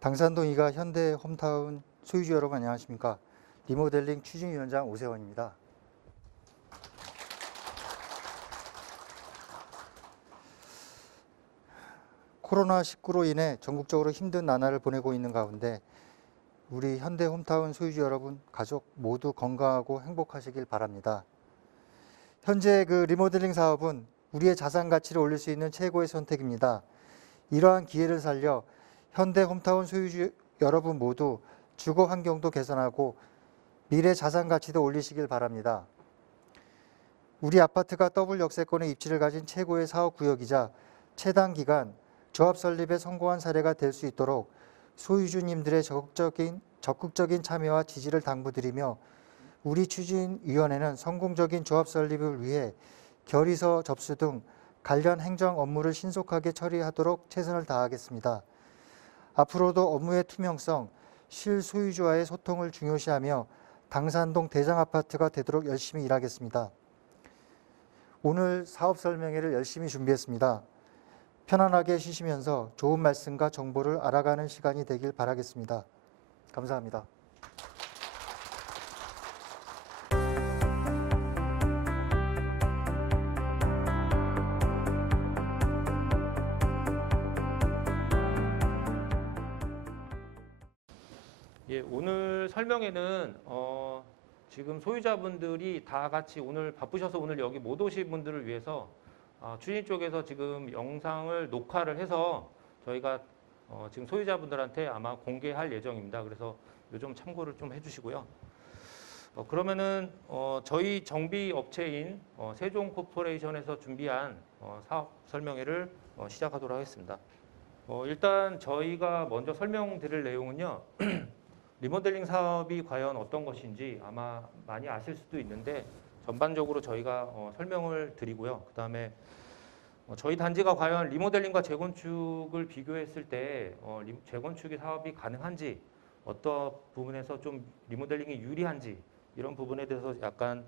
당산동 2가 현대 홈타운 소유주 여러분 안녕하십니까? 리모델링 추진위원장 오세원입니다. 코로나19로 인해 전국적으로 힘든 나날을 보내고 있는 가운데 우리 현대 홈타운 소유주 여러분, 가족 모두 건강하고 행복하시길 바랍니다. 현재 그 리모델링 사업은 우리의 자산 가치를 올릴 수 있는 최고의 선택입니다. 이러한 기회를 살려 현대 홈타운 소유주 여러분 모두 주거 환경도 개선하고 미래 자산 가치도 올리시길 바랍니다. 우리 아파트가 더블 역세권의 입지를 가진 최고의 사업 구역이자 최단 기간 조합 설립에 성공한 사례가 될 수 있도록 소유주님들의 적극적인 참여와 지지를 당부드리며 우리 추진위원회는 성공적인 조합 설립을 위해 결의서 접수 등 관련 행정 업무를 신속하게 처리하도록 최선을 다하겠습니다. 앞으로도 업무의 투명성, 실소유주와의 소통을 중요시하며 당산동 대장아파트가 되도록 열심히 일하겠습니다. 오늘 사업 설명회를 열심히 준비했습니다. 편안하게 쉬시면서 좋은 말씀과 정보를 알아가는 시간이 되길 바라겠습니다. 감사합니다. 예, 오늘 설명회는 지금 소유자분들이 다 같이 오늘 바쁘셔서 오늘 여기 못 오신 분들을 위해서 추진 쪽에서 지금 영상을 녹화를 해서 저희가 지금 소유자분들한테 아마 공개할 예정입니다. 그래서 요 점 참고를 좀 해주시고요. 그러면은 저희 정비 업체인 세종코퍼레이션에서 준비한 사업 설명회를 시작하도록 하겠습니다. 일단 저희가 먼저 설명드릴 내용은요. 리모델링 사업이 과연 어떤 것인지 아마 많이 아실 수도 있는데 전반적으로 저희가 설명을 드리고요. 그 다음에 저희 단지가 과연 리모델링과 재건축을 비교했을 때 재건축의 사업이 가능한지, 어떤 부분에서 좀 리모델링이 유리한지 이런 부분에 대해서 약간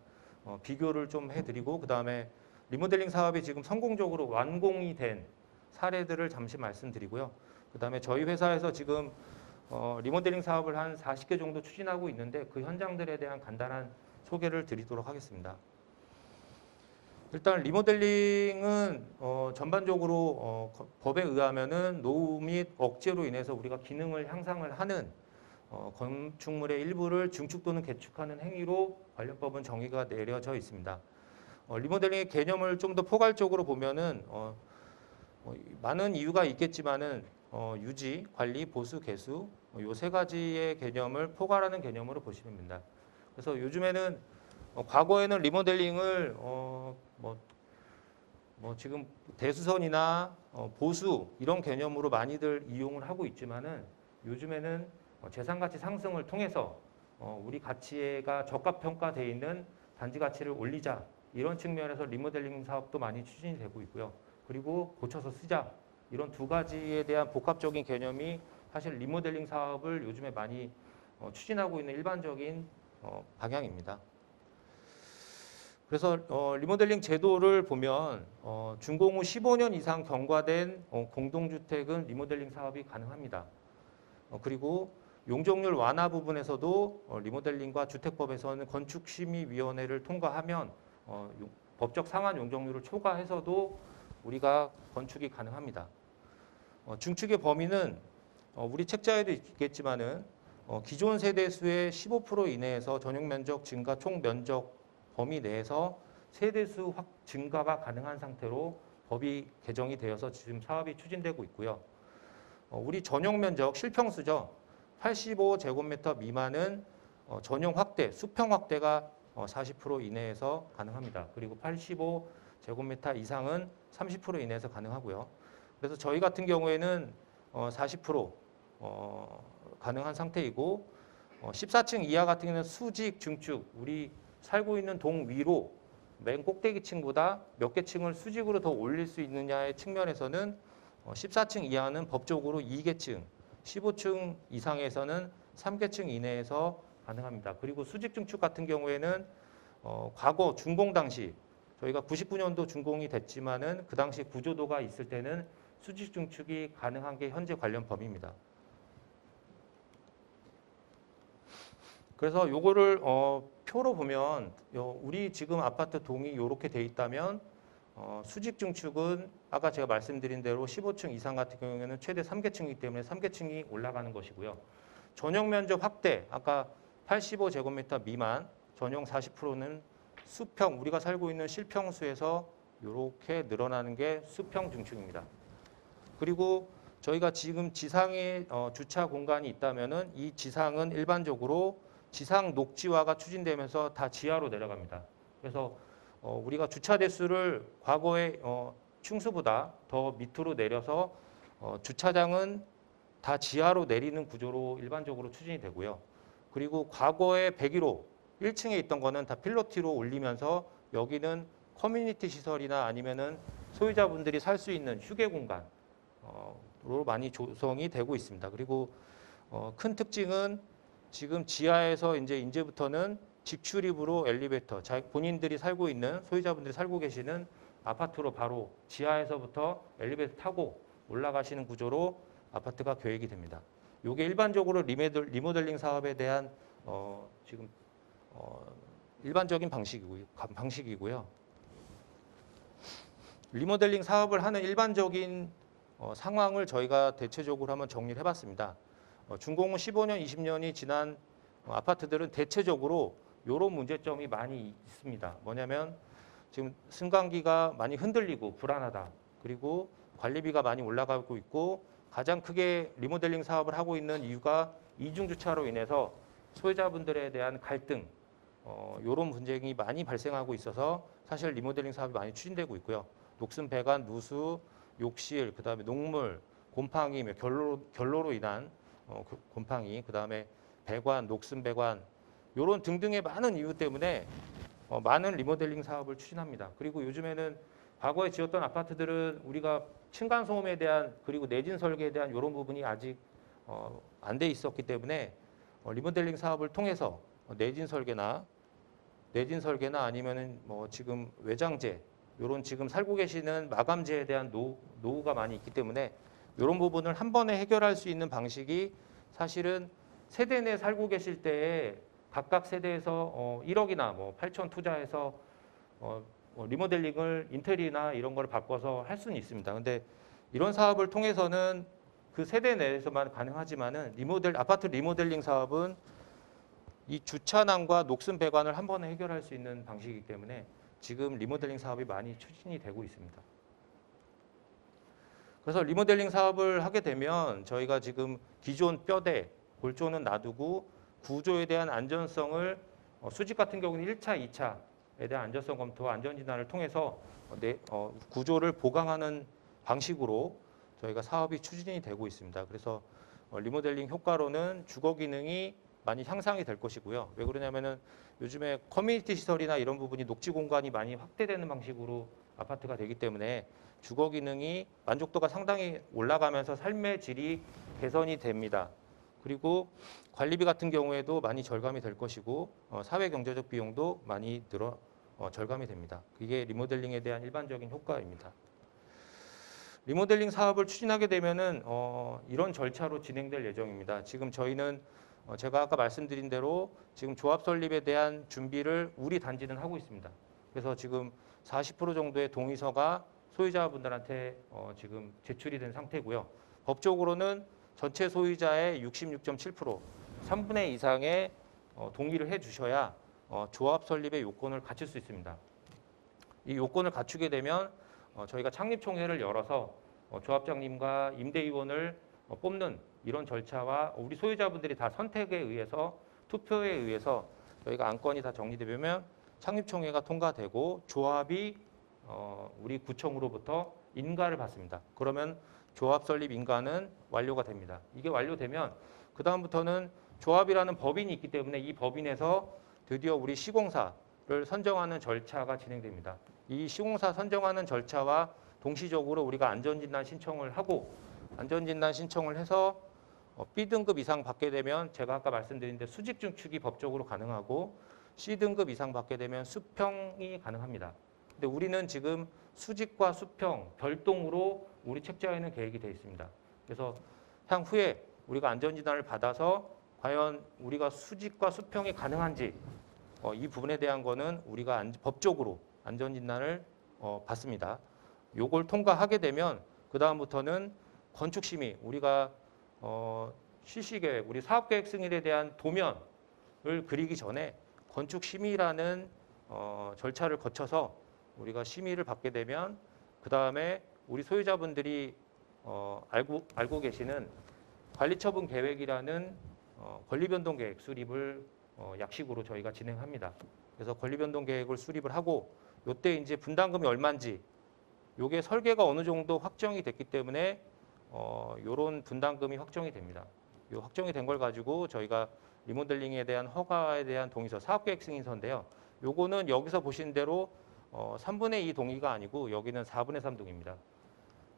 비교를 좀 해드리고, 그 다음에 리모델링 사업이 지금 성공적으로 완공이 된 사례들을 잠시 말씀드리고요. 그 다음에 저희 회사에서 지금 리모델링 사업을 한 40개 정도 추진하고 있는데 그 현장들에 대한 간단한 소개를 드리도록 하겠습니다. 일단 리모델링은 전반적으로 법에 의하면은 노후 및 억제로 인해서 우리가 기능을 향상을 하는 건축물의 일부를 증축 또는 개축하는 행위로 관련법은 정의가 내려져 있습니다. 리모델링의 개념을 좀 더 포괄적으로 보면은 많은 이유가 있겠지만은 유지, 관리, 보수, 개수 요 세 가지의 개념을 포괄하는 개념으로 보시면 됩니다. 그래서 요즘에는 과거에는 리모델링을 지금 대수선이나 보수 이런 개념으로 많이들 이용을 하고 있지만은 요즘에는 재산가치 상승을 통해서 우리 가치가 적합평가되어 있는 단지 가치를 올리자 이런 측면에서 리모델링 사업도 많이 추진이 되고 있고요. 그리고 고쳐서 쓰자 이런 두 가지에 대한 복합적인 개념이 사실 리모델링 사업을 요즘에 많이 추진하고 있는 일반적인 방향입니다. 그래서 리모델링 제도를 보면 준공 후 15년 이상 경과된 공동주택은 리모델링 사업이 가능합니다. 그리고 용적률 완화 부분에서도 리모델링과 주택법에서는 건축심의위원회를 통과하면 법적 상한 용적률을 초과해서도 우리가 건축이 가능합니다. 증축의 범위는 우리 책자에도 있겠지만은 기존 세대수의 15% 이내에서 전용면적 증가 총 면적 범위 내에서 세대수 증가가 가능한 상태로 법이 개정이 되어서 지금 사업이 추진되고 있고요. 우리 전용면적 실평수죠. 85제곱미터 미만은 전용 확대, 수평 확대가 40% 이내에서 가능합니다. 그리고 85제곱미터 이상은 30% 이내에서 가능하고요. 그래서 저희 같은 경우에는 40% 가능한 상태이고 14층 이하 같은 경우는 수직 증축, 우리 살고 있는 동 위로 맨 꼭대기 층보다 몇 개 층을 수직으로 더 올릴 수 있느냐의 측면에서는 14층 이하는 법적으로 2개층, 15층 이상에서는 3개층 이내에서 가능합니다. 그리고 수직 증축 같은 경우에는 과거 준공 당시 저희가 99년도 준공이 됐지만은 그 당시 구조도가 있을 때는 수직 증축이 가능한 게 현재 관련 범위입니다. 그래서 요거를 표로 보면 우리 지금 아파트 동이 이렇게 돼 있다면 수직 증축은 아까 제가 말씀드린 대로 15층 이상 같은 경우에는 최대 3계층이기 때문에 3계층이 올라가는 것이고요. 전용 면적 확대, 아까 85제곱미터 미만, 전용 40%는 수평, 우리가 살고 있는 실평수에서 이렇게 늘어나는 게 수평 증축입니다. 그리고 저희가 지금 지상에 주차 공간이 있다면은 이 지상은 일반적으로 지상 녹지화가 추진되면서 다 지하로 내려갑니다. 그래서 우리가 주차 대수를 과거의 층수보다 더 밑으로 내려서 주차장은 다 지하로 내리는 구조로 일반적으로 추진이 되고요. 그리고 과거의 101호 1층에 있던 거는 다 필로티로 올리면서 여기는 커뮤니티 시설이나 아니면은 소유자분들이 살 수 있는 휴게 공간으로 많이 조성이 되고 있습니다. 그리고 큰 특징은 지금 지하에서 이제부터는 직출입으로 엘리베이터, 본인들이 살고 있는 소유자분들이 살고 계시는 아파트로 바로 지하에서부터 엘리베이터 타고 올라가시는 구조로 아파트가 계획이 됩니다. 이게 일반적으로 리모델링 사업에 대한 지금 일반적인 방식이고요. 리모델링 사업을 하는 일반적인 상황을 저희가 대체적으로 한번 정리를 해봤습니다. 준공후 15년, 20년이 지난 아파트들은 대체적으로 이런 문제점이 많이 있습니다. 뭐냐면 지금 승강기가 많이 흔들리고 불안하다. 그리고 관리비가 많이 올라가고 있고 가장 크게 리모델링 사업을 하고 있는 이유가 이중주차로 인해서 소유자분들에 대한 갈등, 이런 분쟁이 많이 발생하고 있어서 사실 리모델링 사업이 많이 추진되고 있고요. 녹슨 배관, 누수, 욕실, 그다음에 녹물, 곰팡이, 결로로 인한 곰팡이, 그다음에 배관, 녹슨 배관 이런 등등의 많은 이유 때문에 많은 리모델링 사업을 추진합니다. 그리고 요즘에는 과거에 지었던 아파트들은 우리가 층간 소음에 대한 그리고 내진 설계에 대한 이런 부분이 아직 안 돼 있었기 때문에 리모델링 사업을 통해서 내진 설계나 아니면은 뭐 지금 외장재 이런 지금 살고 계시는 마감재에 대한 노후가 많이 있기 때문에 이런 부분을 한 번에 해결할 수 있는 방식이 사실은 세대 내 살고 계실 때에 각각 세대에서 1억이나 뭐 8천 투자해서 리모델링을 인테리어나 이런 걸 바꿔서 할 수는 있습니다. 근데 이런 사업을 통해서는 그 세대 내에서만 가능하지만은 아파트 리모델링 사업은 이 주차난과 녹슨 배관을 한 번에 해결할 수 있는 방식이기 때문에 지금 리모델링 사업이 많이 추진이 되고 있습니다. 그래서 리모델링 사업을 하게 되면 저희가 지금 기존 뼈대, 골조는 놔두고 구조에 대한 안전성을 수직 같은 경우는 1차, 2차에 대한 안전성 검토와 안전진단을 통해서 구조를 보강하는 방식으로 저희가 사업이 추진이 되고 있습니다. 그래서 리모델링 효과로는 주거 기능이 많이 향상이 될 것이고요. 왜 그러냐면은 요즘에 커뮤니티 시설이나 이런 부분이 녹지 공간이 많이 확대되는 방식으로 아파트가 되기 때문에 주거 기능이 만족도가 상당히 올라가면서 삶의 질이 개선이 됩니다. 그리고 관리비 같은 경우에도 많이 절감이 될 것이고 사회 경제적 비용도 많이 절감이 됩니다. 이게 리모델링에 대한 일반적인 효과입니다. 리모델링 사업을 추진하게 되면은 이런 절차로 진행될 예정입니다. 지금 저희는 제가 아까 말씀드린 대로 지금 조합 설립에 대한 준비를 우리 단지는 하고 있습니다. 그래서 지금 40% 정도의 동의서가 소유자분들한테 지금 제출이 된 상태고요. 법적으로는 전체 소유자의 66.7%, 3분의 2 이상의 동의를 해주셔야 조합 설립의 요건을 갖출 수 있습니다. 이 요건을 갖추게 되면 저희가 창립총회를 열어서 조합장님과 임대위원을 뽑는 이런 절차와 우리 소유자분들이 다 선택에 의해서 투표에 의해서 저희가 안건이 다 정리되면 창립총회가 통과되고 조합이 우리 구청으로부터 인가를 받습니다. 그러면 조합 설립 인가는 완료가 됩니다. 이게 완료되면 그 다음부터는 조합이라는 법인이 있기 때문에 이 법인에서 드디어 우리 시공사를 선정하는 절차가 진행됩니다. 이 시공사 선정하는 절차와 동시적으로 우리가 안전진단 신청을 하고 안전진단 신청을 해서 B등급 이상 받게 되면 제가 아까 말씀드린 데 수직 증축이 법적으로 가능하고 C등급 이상 받게 되면 수평이 가능합니다. 근데 우리는 지금 수직과 수평 별도로 우리 책자에는 계획이 되어 있습니다. 그래서 향후에 우리가 안전진단을 받아서 과연 우리가 수직과 수평이 가능한지 이 부분에 대한 거는 우리가 법적으로 안전진단을 받습니다. 요걸 통과하게 되면 그 다음부터는 건축심의, 우리가 실시계획, 우리 사업계획 승인에 대한 도면을 그리기 전에 건축심의라는 절차를 거쳐서 우리가 심의를 받게 되면 그 다음에 우리 소유자분들이 알고 계시는 관리처분 계획이라는 권리변동 계획 수립을 약식으로 저희가 진행합니다. 그래서 권리변동 계획을 수립을 하고 요때 이제 분담금이 얼마인지 요게 설계가 어느 정도 확정이 됐기 때문에 요런 분담금이 확정이 됩니다. 요 확정이 된 걸 가지고 저희가 리모델링에 대한 허가에 대한 동의서, 사업계획 승인서인데요. 요거는 여기서 보신 대로 3분의 2 동의가 아니고 여기는 4분의 3 동의입니다.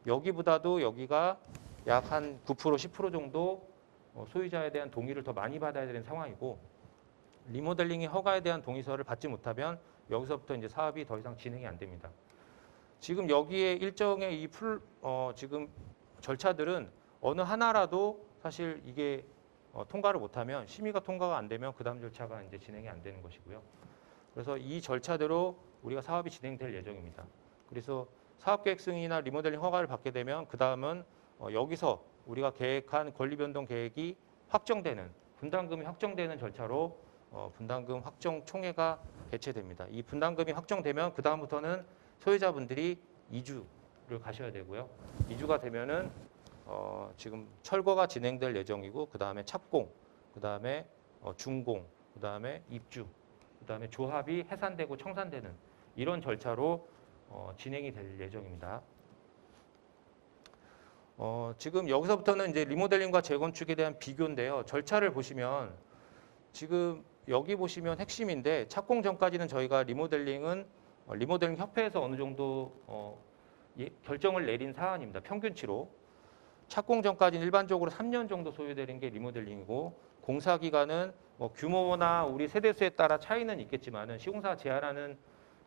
여기보다도 여기가 약 한 9%, 10% 정도 소유자에 대한 동의를 더 많이 받아야 되는 상황이고 리모델링의 허가에 대한 동의서를 받지 못하면 여기서부터 이제 사업이 더 이상 진행이 안 됩니다. 지금 여기에 일정의 지금 절차들은 어느 하나라도 사실 이게 통과를 못하면 심의가 통과가 안 되면 그 다음 절차가 이제 진행이 안 되는 것이고요. 그래서 이 절차대로 우리가 사업이 진행될 예정입니다. 그래서 사업계획 승인이나 리모델링 허가를 받게 되면 그 다음은 여기서 우리가 계획한 권리변동 계획이 확정되는 분담금이 확정되는 절차로 분담금 확정 총회가 개최됩니다. 이 분담금이 확정되면 그 다음부터는 소유자분들이 이주를 가셔야 되고요. 이주가 되면은 지금 철거가 진행될 예정이고 그 다음에 착공, 그 다음에 준공, 그 다음에 입주, 그 다음에 조합이 해산되고 청산되는 이런 절차로 진행이 될 예정입니다. 지금 여기서부터는 이제 리모델링과 재건축에 대한 비교인데요. 절차를 보시면 지금 여기 보시면 핵심인데 착공 전까지는 저희가 리모델링 협회에서 어느 정도 결정을 내린 사안입니다. 평균치로. 착공 전까지는 일반적으로 3년 정도 소요되는 게 리모델링이고 공사 기간은 규모나 우리 세대수에 따라 차이는 있겠지만은 시공사 제한하는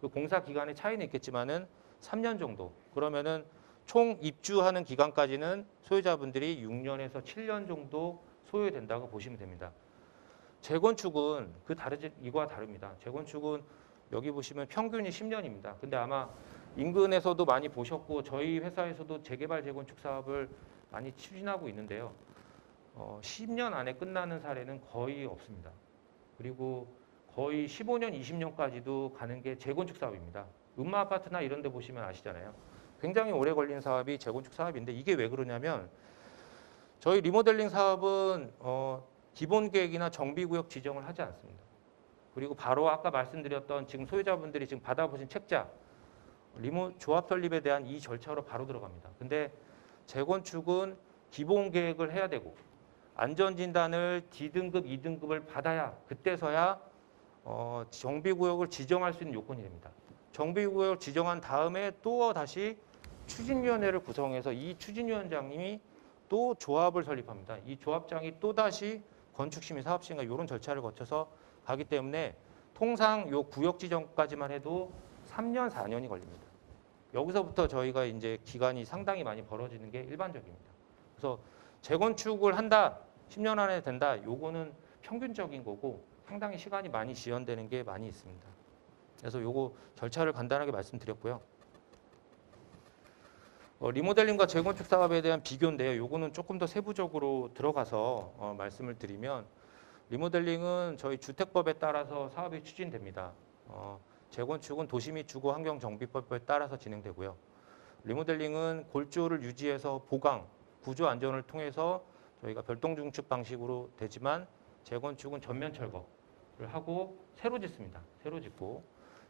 그 공사 기간의 차이는 있겠지만은 3년 정도. 그러면은 총 입주하는 기간까지는 소유자분들이 6년에서 7년 정도 소요된다고 보시면 됩니다. 재건축은 이거와 다릅니다. 재건축은 여기 보시면 평균이 10년입니다. 근데 아마 인근에서도 많이 보셨고 저희 회사에서도 재개발 재건축 사업을 많이 추진하고 있는데요. 10년 안에 끝나는 사례는 거의 없습니다. 그리고 거의 15년, 20년까지도 가는 게 재건축 사업입니다. 음마 아파트나 이런 데 보시면 아시잖아요. 굉장히 오래 걸린 사업이 재건축 사업인데 이게 왜 그러냐면 저희 리모델링 사업은 기본 계획이나 정비구역 지정을 하지 않습니다. 그리고 바로 아까 말씀드렸던 지금 소유자분들이 지금 받아보신 책자 조합 설립에 대한 이 절차로 바로 들어갑니다. 근데 재건축은 기본 계획을 해야 되고 안전진단을 D등급, 2등급을 받아야 그때서야 정비구역을 지정할 수 있는 요건이 됩니다. 정비구역을 지정한 다음에 또 다시 추진위원회를 구성해서 이 추진위원장님이 또 조합을 설립합니다. 이 조합장이 또 다시 건축심의, 사업심의 이런 절차를 거쳐서 가기 때문에 통상 요 구역 지정까지만 해도 3년, 4년이 걸립니다. 여기서부터 저희가 이제 기간이 상당히 많이 벌어지는 게 일반적입니다. 그래서 재건축을 한다, 10년 안에 된다, 요거는 평균적인 거고 상당히 시간이 많이 지연되는 게 많이 있습니다. 그래서 요거 절차를 간단하게 말씀드렸고요. 리모델링과 재건축 사업에 대한 비교인데요. 요거는 조금 더 세부적으로 들어가서 말씀을 드리면 리모델링은 저희 주택법에 따라서 사업이 추진됩니다. 재건축은 도시 및 주거 환경 정비법에 따라서 진행되고요. 리모델링은 골조를 유지해서 보강, 구조 안전을 통해서 저희가 별동 중축 방식으로 되지만 재건축은 전면 철거를 하고 새로 짓습니다. 새로 짓고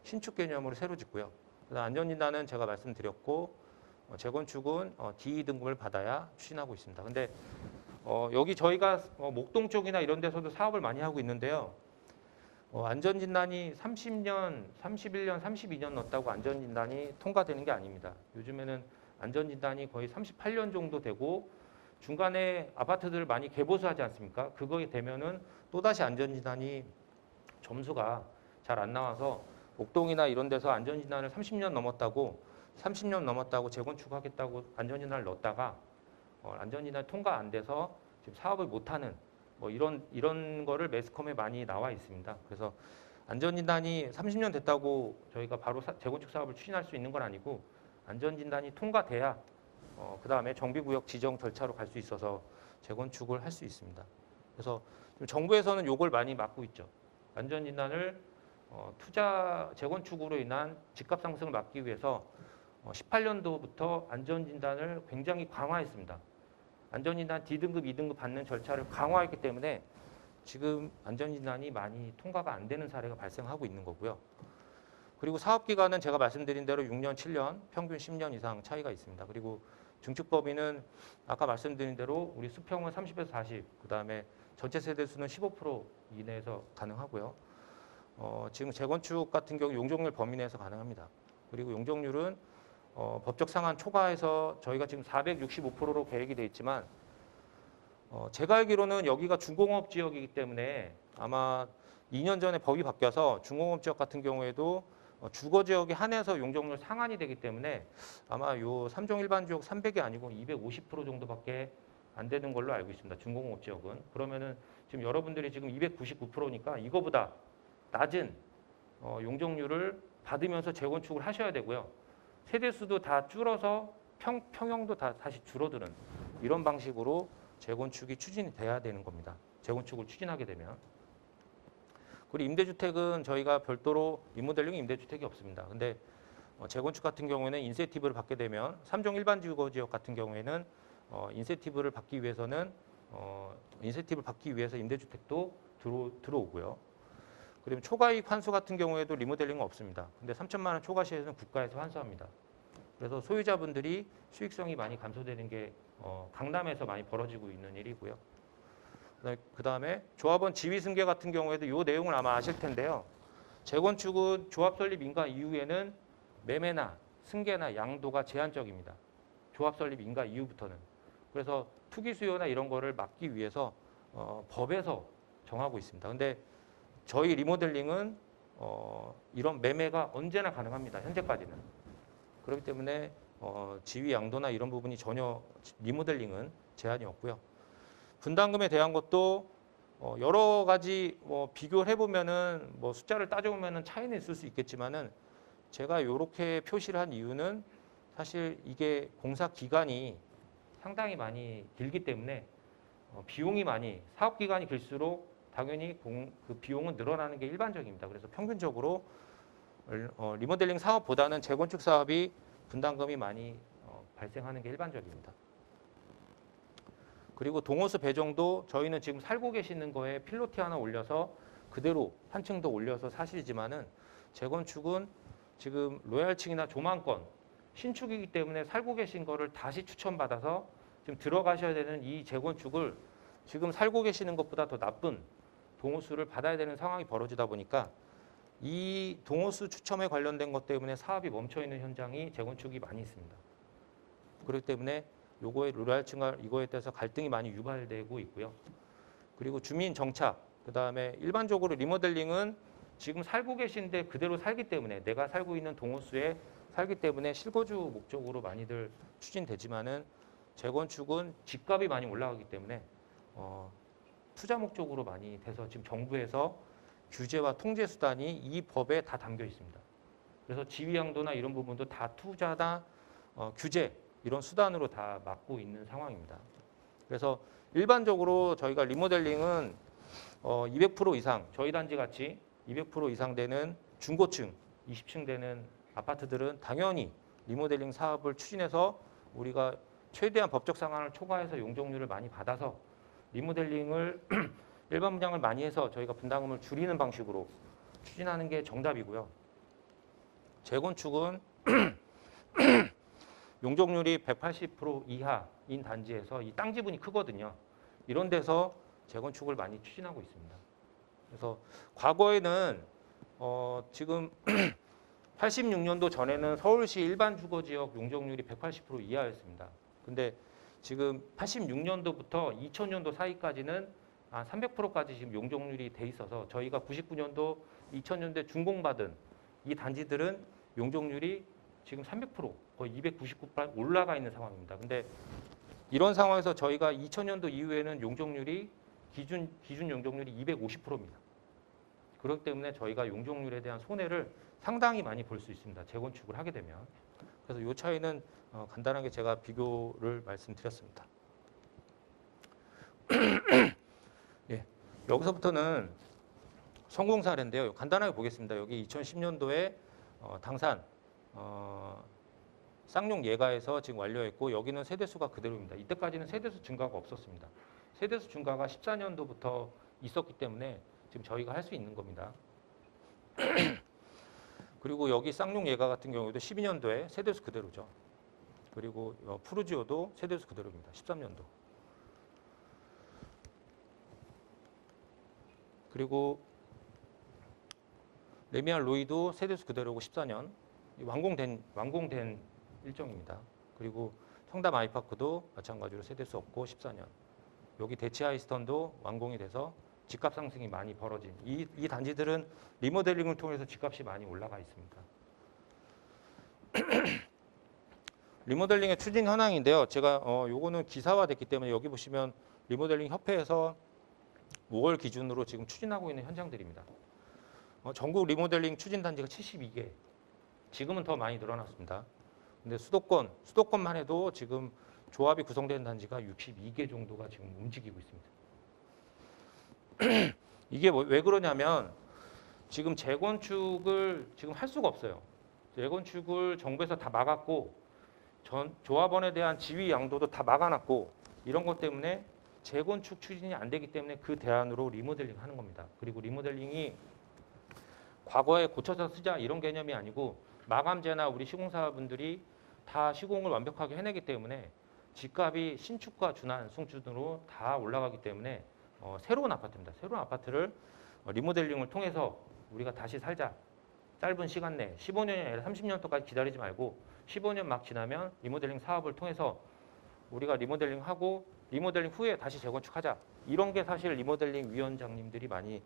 신축 개념으로 새로 짓고요. 그다음 안전진단은 제가 말씀드렸고 재건축은 D2등급을 받아야 추진하고 있습니다. 근데 여기 저희가 목동 쪽이나 이런 데서도 사업을 많이 하고 있는데요. 안전진단이 30년, 31년, 32년 넣었다고 안전진단이 통과되는 게 아닙니다. 요즘에는 안전진단이 거의 38년 정도 되고 중간에 아파트들을 많이 개보수하지 않습니까? 그거에 되면은 또다시 안전진단이 점수가 잘 안 나와서 목동이나 이런 데서 안전진단을 30년 넘었다고 재건축하겠다고 안전진단을 넣었다가 안전진단 통과 안 돼서 지금 사업을 못하는 뭐 이런 거를 매스컴에 많이 나와 있습니다. 그래서 안전진단이 30년 됐다고 저희가 바로 재건축 사업을 추진할 수 있는 건 아니고 안전진단이 통과돼야 그다음에 정비구역 지정 절차로 갈 수 있어서 재건축을 할 수 있습니다. 그래서 지금 정부에서는 요걸 많이 막고 있죠. 안전진단을 투자 재건축으로 인한 집값 상승을 막기 위해서 18년도부터 안전진단을 굉장히 강화했습니다. 안전진단 D등급, 2등급 받는 절차를 강화했기 때문에 지금 안전진단이 많이 통과가 안 되는 사례가 발생하고 있는 거고요. 그리고 사업기간은 제가 말씀드린 대로 6년, 7년, 평균 10년 이상 차이가 있습니다. 그리고 증축법인은 아까 말씀드린 대로 우리 수평은 30에서 40, 그다음에 전체 세대수는 15% 이내에서 가능하고요. 지금 재건축 같은 경우 용적률 범위 내에서 가능합니다. 그리고 용적률은 법적 상한 초과해서 저희가 지금 465%로 계획이 돼 있지만 제가 알기로는 여기가 중공업 지역이기 때문에 아마 2년 전에 법이 바뀌어서 중공업 지역 같은 경우에도 주거 지역에 한해서 용적률 상한이 되기 때문에 아마 요 3종 일반 지역 300이 아니고 250% 정도밖에 안 되는 걸로 알고 있습니다. 중공업 지역은. 그러면은 지금 여러분들이 지금 299%니까 이거보다 낮은 용적률을 받으면서 재건축을 하셔야 되고요. 세대수도 다 줄어서 평형도 다 다시 줄어드는 이런 방식으로 재건축이 추진이 돼야 되는 겁니다. 재건축을 추진하게 되면. 그리고 임대주택은 저희가 별도로 리모델링 임대주택이 없습니다. 근데 재건축 같은 경우에는 인센티브를 받게 되면 3종 일반 주거 지역 같은 경우에는 인센티브를 받기 위해서는 인센티브를 받기 위해서 임대주택도 들어오고요. 그리고 초과이익 환수 같은 경우에도 리모델링은 없습니다. 근데 3천만 원 초과 시에는 국가에서 환수합니다. 그래서 소유자분들이 수익성이 많이 감소되는 게 강남에서 많이 벌어지고 있는 일이고요. 그다음에 조합원 지위 승계 같은 경우에도 이 내용을 아마 아실 텐데요. 재건축은 조합 설립 인가 이후에는 매매나 승계나 양도가 제한적입니다. 조합 설립 인가 이후부터는. 그래서 투기 수요나 이런 거를 막기 위해서 법에서 정하고 있습니다. 근데 저희 리모델링은 이런 매매가 언제나 가능합니다. 현재까지는. 그렇기 때문에 지위 양도나 이런 부분이 전혀 리모델링은 제한이 없고요. 분담금에 대한 것도 여러 가지 비교를 해보면은 숫자를 따져보면은 차이는 있을 수 있겠지만은 제가 이렇게 표시를 한 이유는 사실 이게 공사 기간이 상당히 많이 길기 때문에 비용이 많이 사업 기간이 길수록 당연히 그 비용은 늘어나는 게 일반적입니다. 그래서 평균적으로 리모델링 사업보다는 재건축 사업이 분담금이 많이 발생하는 게 일반적입니다. 그리고 동호수 배정도 저희는 지금 살고 계시는 거에 필로티 하나 올려서 그대로 한 층 더 올려서 사실이지만은 재건축은 지금 로얄층이나 조망권 신축이기 때문에 살고 계신 거를 다시 추천받아서 지금 들어가셔야 되는 이 재건축을 지금 살고 계시는 것보다 더 나쁜 동호수를 받아야 되는 상황이 벌어지다 보니까 이 동호수 추첨에 관련된 것 때문에 사업이 멈춰 있는 현장이 재건축이 많이 있습니다. 그렇기 때문에 요거의 로얄층과 이거에 대해서 갈등이 많이 유발되고 있고요. 그리고 주민 정착, 그다음에 일반적으로 리모델링은 지금 살고 계신데 그대로 살기 때문에 내가 살고 있는 동호수에 살기 때문에 실거주 목적으로 많이들 추진되지만은 재건축은 집값이 많이 올라가기 때문에 투자 목적으로 많이 돼서 지금 정부에서 규제와 통제 수단이 이 법에 다 담겨 있습니다. 그래서 지위양도나 이런 부분도 다 투자나 규제 이런 수단으로 다 막고 있는 상황입니다. 그래서 일반적으로 저희가 리모델링은 200% 이상 저희 단지 같이 200% 이상 되는 중고층 20층 되는 아파트들은 당연히 리모델링 사업을 추진해서 우리가 최대한 법적 상한을 초과해서 용적률을 많이 받아서 리모델링을 일반 분양을 많이 해서 저희가 분담금을 줄이는 방식으로 추진하는 게 정답이고요. 재건축은 용적률이 180% 이하인 단지에서 이 땅 지분이 크거든요. 이런 데서 재건축을 많이 추진하고 있습니다. 그래서 과거에는 지금 86년도 전에는 서울시 일반 주거지역 용적률이 180% 이하였습니다. 근데 지금 86년도부터 2000년도 사이까지는 300%까지 지금 용적률이 돼 있어서 저희가 99년도, 2000년대 준공받은 이 단지들은 용적률이 지금 300% 거의 299% 올라가 있는 상황입니다. 근데 이런 상황에서 저희가 2000년도 이후에는 용적률이 기준 용적률이 250%입니다. 그렇기 때문에 저희가 용적률에 대한 손해를 상당히 많이 볼 수 있습니다. 재건축을 하게 되면. 그래서 이 차이는 간단하게 제가 비교를 말씀드렸습니다. 예, 여기서부터는 성공 사례인데요. 간단하게 보겠습니다. 여기 2010년도에 당산 쌍용 예가에서 지금 완료했고 여기는 세대수가 그대로입니다. 이때까지는 세대수 증가가 없었습니다. 세대수 증가가 14년도부터 있었기 때문에 지금 저희가 할 수 있는 겁니다. 그리고 여기 쌍용 예가 같은 경우에도 12년도에 세대수 그대로죠. 그리고 푸르지오도 세대수 그대로입니다. 13년도. 그리고 레미안 로이도 세대수 그대로고 14년 완공된 일정입니다. 그리고 청담 아이파크도 마찬가지로 세대수 없고 14년. 여기 대치 하이스턴도 완공이 돼서 집값 상승이 많이 벌어진 이 단지들은 리모델링을 통해서 집값이 많이 올라가 있습니다. 리모델링의 추진 현황인데요. 제가 요거는 기사화됐기 때문에 여기 보시면 리모델링 협회에서 5월 기준으로 지금 추진하고 있는 현장들입니다. 전국 리모델링 추진 단지가 72개. 지금은 더 많이 늘어났습니다. 근데 수도권만 해도 지금 조합이 구성된 단지가 62개 정도가 지금 움직이고 있습니다. 이게 왜 그러냐면 지금 재건축을 지금 할 수가 없어요. 재건축을 정부에서 다 막았고 조합원에 대한 지위 양도도 다 막아놨고 이런 것 때문에 재건축 추진이 안 되기 때문에 그 대안으로 리모델링 하는 겁니다. 그리고 리모델링이 과거에 고쳐서 쓰자 이런 개념이 아니고 마감재나 우리 시공사분들이 다 시공을 완벽하게 해내기 때문에 집값이 신축과 준한 수준으로 다 올라가기 때문에 새로운 아파트입니다. 새로운 아파트를 리모델링을 통해서 우리가 다시 살자. 짧은 시간 내에 15년이 아니라 30년 동까지 기다리지 말고 15년 막 지나면 리모델링 사업을 통해서 우리가 리모델링하고 리모델링 후에 다시 재건축하자. 이런 게 사실 리모델링 위원장님들이 많이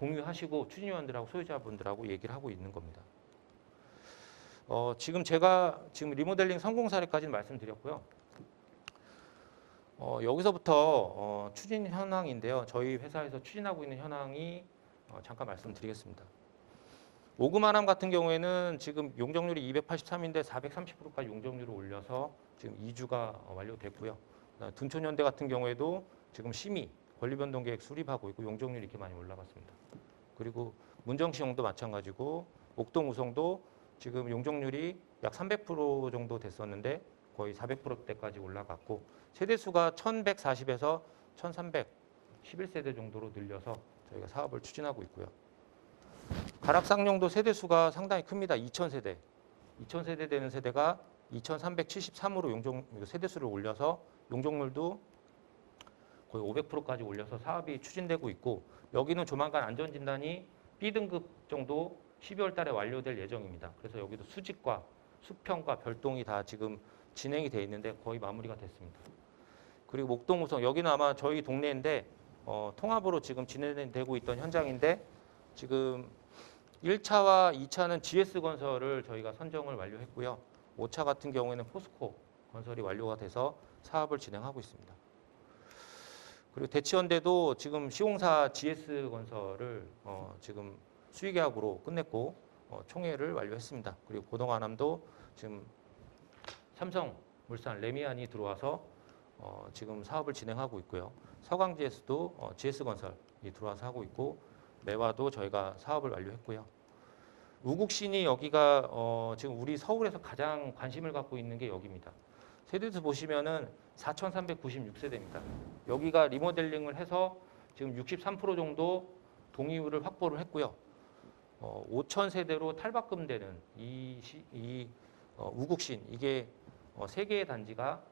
공유하시고 추진위원들하고 소유자분들하고 얘기를 하고 있는 겁니다. 제가 리모델링 성공 사례까지는 말씀드렸고요. 여기서부터 추진 현황인데요. 저희 회사에서 추진하고 있는 현황이 잠깐 말씀드리겠습니다. 오그마남 같은 경우에는 지금 용적률이 283인데 430%까지 용적률을 올려서 지금 2주가 완료됐고요. 둔촌현대 같은 경우에도 지금 심의, 권리변동계획 수립하고 있고 용적률이 이렇게 많이 올라갔습니다. 그리고 문정시형도 마찬가지고 옥동우성도 지금 용적률이 약 300% 정도 됐었는데 거의 400%대까지 올라갔고 세대수가 1140에서 1311세대 정도로 늘려서 저희가 사업을 추진하고 있고요. 가락쌍용도 세대수가 상당히 큽니다. 2000세대. 2000세대 되는 세대가 2373으로 세대수를 올려서 용적률도 거의 500%까지 올려서 사업이 추진되고 있고 여기는 조만간 안전진단이 B등급 정도 12월 달에 완료될 예정입니다. 그래서 여기도 수직과 수평과 별동이 다 지금 진행이 돼 있는데 거의 마무리가 됐습니다. 그리고 목동우성 여기는 아마 저희 동네인데 통합으로 지금 진행되고 있던 현장인데 지금 1차와 2차는 GS건설을 저희가 선정을 완료했고요. 5차 같은 경우에는 포스코 건설이 완료가 돼서 사업을 진행하고 있습니다. 그리고 대치현대도 지금 시공사 GS건설을 지금 수의계약으로 끝냈고 총회를 완료했습니다. 그리고 고동안암도 지금 삼성물산 레미안이 들어와서 지금 사업을 진행하고 있고요. 서강GS도 GS건설이 들어와서 하고 있고 매화도 저희가 사업을 완료했고요. 우국신이 여기가 지금 우리 서울에서 가장 관심을 갖고 있는 게 여기입니다. 세대수 보시면은 4,396세대입니다. 여기가 리모델링을 해서 지금 63% 정도 동의율을 확보를 했고요. 5,000세대로 탈바꿈되는 이 우국신 이게 3개의 단지가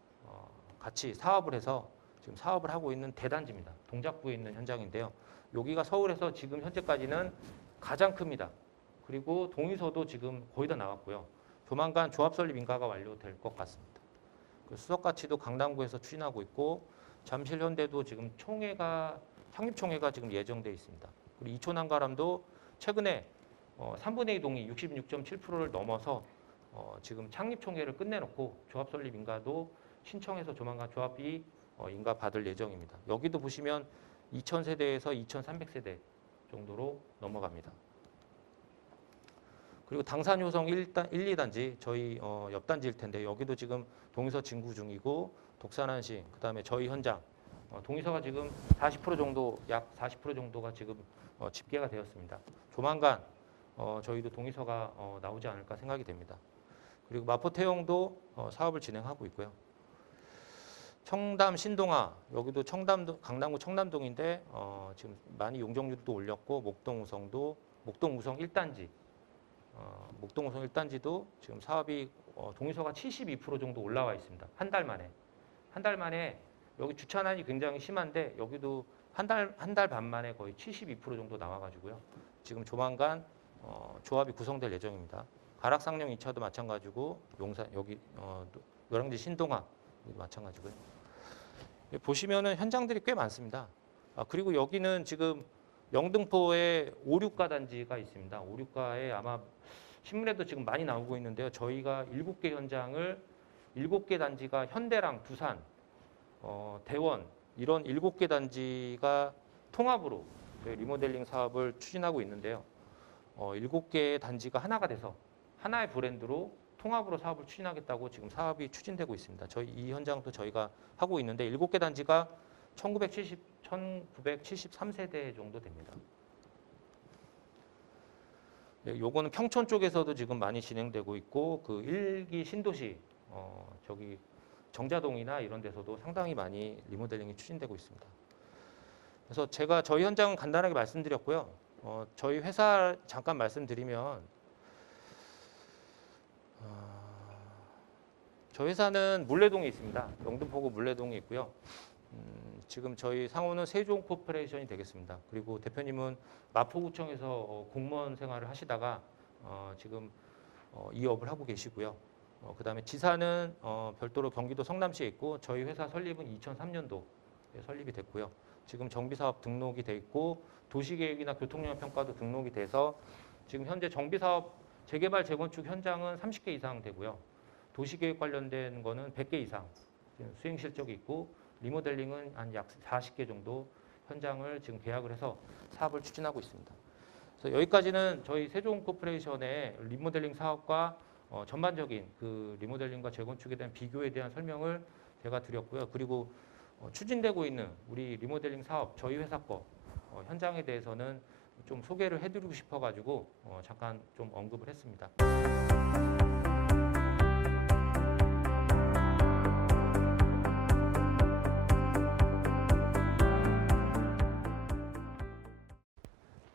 같이 사업을 해서 지금 사업을 하고 있는 대단지입니다. 동작구에 있는 현장인데요. 여기가 서울에서 지금 현재까지는 가장 큽니다. 그리고 동의서도 지금 거의 다 나왔고요. 조만간 조합 설립 인가가 완료될 것 같습니다. 수석가치도 강남구에서 추진하고 있고 잠실현대도 지금 창립총회가 지금 예정돼 있습니다. 그리고 이촌한가람도 최근에 3분의 2 동의 66.7%를 넘어서 지금 창립총회를 끝내놓고 조합 설립 인가도 신청해서 조만간 조합이 인가 받을 예정입니다. 여기도 보시면 2000세대에서 2300세대 정도로 넘어갑니다. 그리고 당산 효성 1, 2단지 저희 옆 단지일 텐데 여기도 지금 동의서 진구 중이고 독산한시 그다음에 저희 현장 동의서가 지금 40% 정도 약 40% 정도가 지금 집계가 되었습니다. 조만간 저희도 동의서가 나오지 않을까 생각이 됩니다. 그리고 마포태영도 사업을 진행하고 있고요. 청담 신동아 여기도 청담동 강남구 청담동인데 지금 많이 용적률도 올렸고 목동 우성 1단지 목동 우성 1단지도 지금 사업이 동의서가 72% 정도 올라와 있습니다. 한 달 만에 여기 주차난이 굉장히 심한데 여기도 한 달 반 만에 거의 72% 정도 나와가지고요. 지금 조만간 조합이 구성될 예정입니다. 가락상령 2차도 마찬가지고 용산 여기 노량진 신동아 마찬가지고요. 보시면은 현장들이 꽤 많습니다. 그리고 여기는 지금 영등포에 5, 6가 단지가 있습니다. 5, 6가에 아마 신문에도 지금 많이 나오고 있는데요. 저희가 7개 현장을 7개 단지가 현대랑 두산, 대원 이런 7개 단지가 통합으로 저희 리모델링 사업을 추진하고 있는데요. 7개의 단지가 하나가 돼서 하나의 브랜드로 통합으로 사업을 추진하겠다고 지금 사업이 추진되고 있습니다. 저희 이 현장도 저희가 하고 있는데 7개 단지가 1973세대 정도 됩니다. 네, 요거는 평촌 쪽에서도 지금 많이 진행되고 있고 그 1기 신도시 저기 정자동이나 이런 데서도 상당히 많이 리모델링이 추진되고 있습니다. 그래서 제가 저희 현장은 간단하게 말씀드렸고요. 저희 회사 잠깐 말씀드리면 저희 회사는 물레동에 있습니다. 영등포구 물레동에 있고요. 지금 저희 상호는 세종 코퍼레이션이 되겠습니다. 그리고 대표님은 마포구청에서 공무원 생활을 하시다가 지금 이 업을 하고 계시고요. 그다음에 지사는 별도로 경기도 성남시에 있고 저희 회사 설립은 2003년도에 설립이 됐고요. 지금 정비사업 등록이 돼 있고 도시계획이나 교통영향 평가도 등록이 돼서 지금 현재 정비사업 재개발 재건축 현장은 30개 이상 되고요. 도시계획 관련된 거는 100개 이상 수행 실적이 있고 리모델링은 한 약 40개 정도 현장을 지금 계약을 해서 사업을 추진하고 있습니다. 그래서 여기까지는 저희 세종 코퍼레이션의 리모델링 사업과 전반적인 그 리모델링과 재건축에 대한 비교에 대한 설명을 제가 드렸고요. 그리고 추진되고 있는 우리 리모델링 사업 저희 회사 거 현장에 대해서는 좀 소개를 해드리고 싶어가지고 잠깐 좀 언급을 했습니다.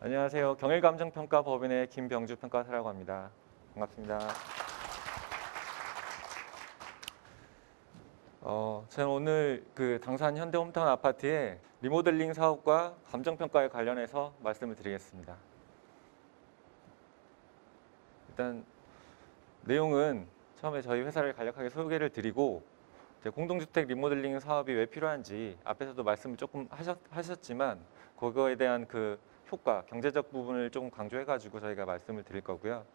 안녕하세요. 경일감정평가법인의 김병주 평가사라고 합니다. 반갑습니다. 저는 오늘 그 당산 현대홈타운 아파트의 리모델링 사업과 감정평가에 관련해서 말씀을 드리겠습니다. 일단 내용은 처음에 저희 회사를 간략하게 소개를 드리고 공동주택 리모델링 사업이 왜 필요한지 앞에서도 말씀을 조금 하셨지만 그거에 대한 그 효과, 경제적 부분을 조금 강조해가지고 저희가 말씀을 드릴 거고요.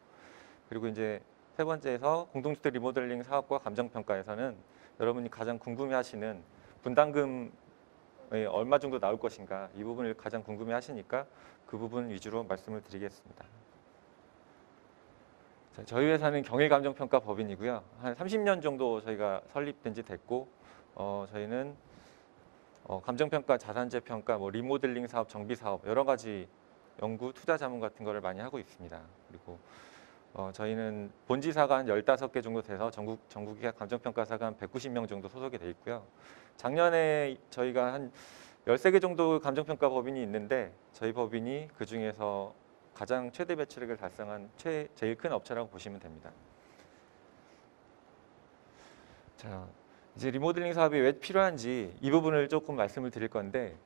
그리고 이제 세 번째에서 공동주택 리모델링 사업과 감정평가에서는 여러분이 가장 궁금해하시는 분담금이 얼마 정도 나올 것인가 이 부분을 가장 궁금해하시니까 그 부분 위주로 말씀을 드리겠습니다. 자, 저희 회사는 경일감정평가법인이고요. 한 30년 정도 저희가 설립된 지 됐고 저희는 감정평가, 자산재평가, 리모델링 사업, 정비 사업 여러 가지 연구, 투자 자문 같은 거를 많이 하고 있습니다. 그리고 저희는 본지사가 한 15개 정도 돼서 전국의 감정평가사가 한 190명 정도 소속이 돼 있고요. 작년에 저희가 한 13개 정도 감정평가 법인이 있는데 저희 법인이 그중에서 가장 최대 매출액을 달성한 제일 큰 업체라고 보시면 됩니다. 자, 이제 리모델링 사업이 왜 필요한지 이 부분을 조금 말씀을 드릴 건데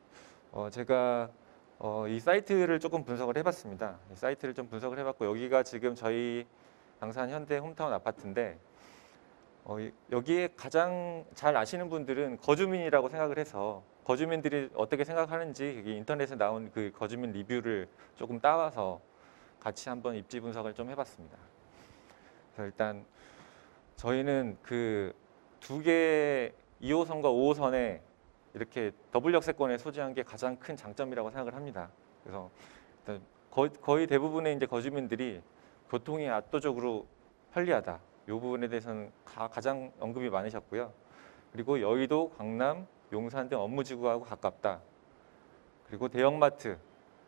제가 이 사이트를 조금 분석을 해봤습니다. 이 사이트를 좀 분석을 해봤고 여기가 지금 저희 당산 현대 홈타운 아파트인데 여기에 가장 잘 아시는 분들은 거주민이라고 생각을 해서 거주민들이 어떻게 생각하는지 여기 인터넷에 나온 그 거주민 리뷰를 조금 따와서 같이 한번 입지 분석을 좀 해봤습니다. 그래서 일단 저희는 그 두 개의 2호선과 5호선에 이렇게 더블 역세권에 소지한 게 가장 큰 장점이라고 생각을 합니다. 그래서 일단 거의 대부분의 이제 거주민들이 교통이 압도적으로 편리하다. 이 부분에 대해서는 가장 언급이 많으셨고요. 그리고 여의도, 강남, 용산 등 업무지구하고 가깝다. 그리고 대형마트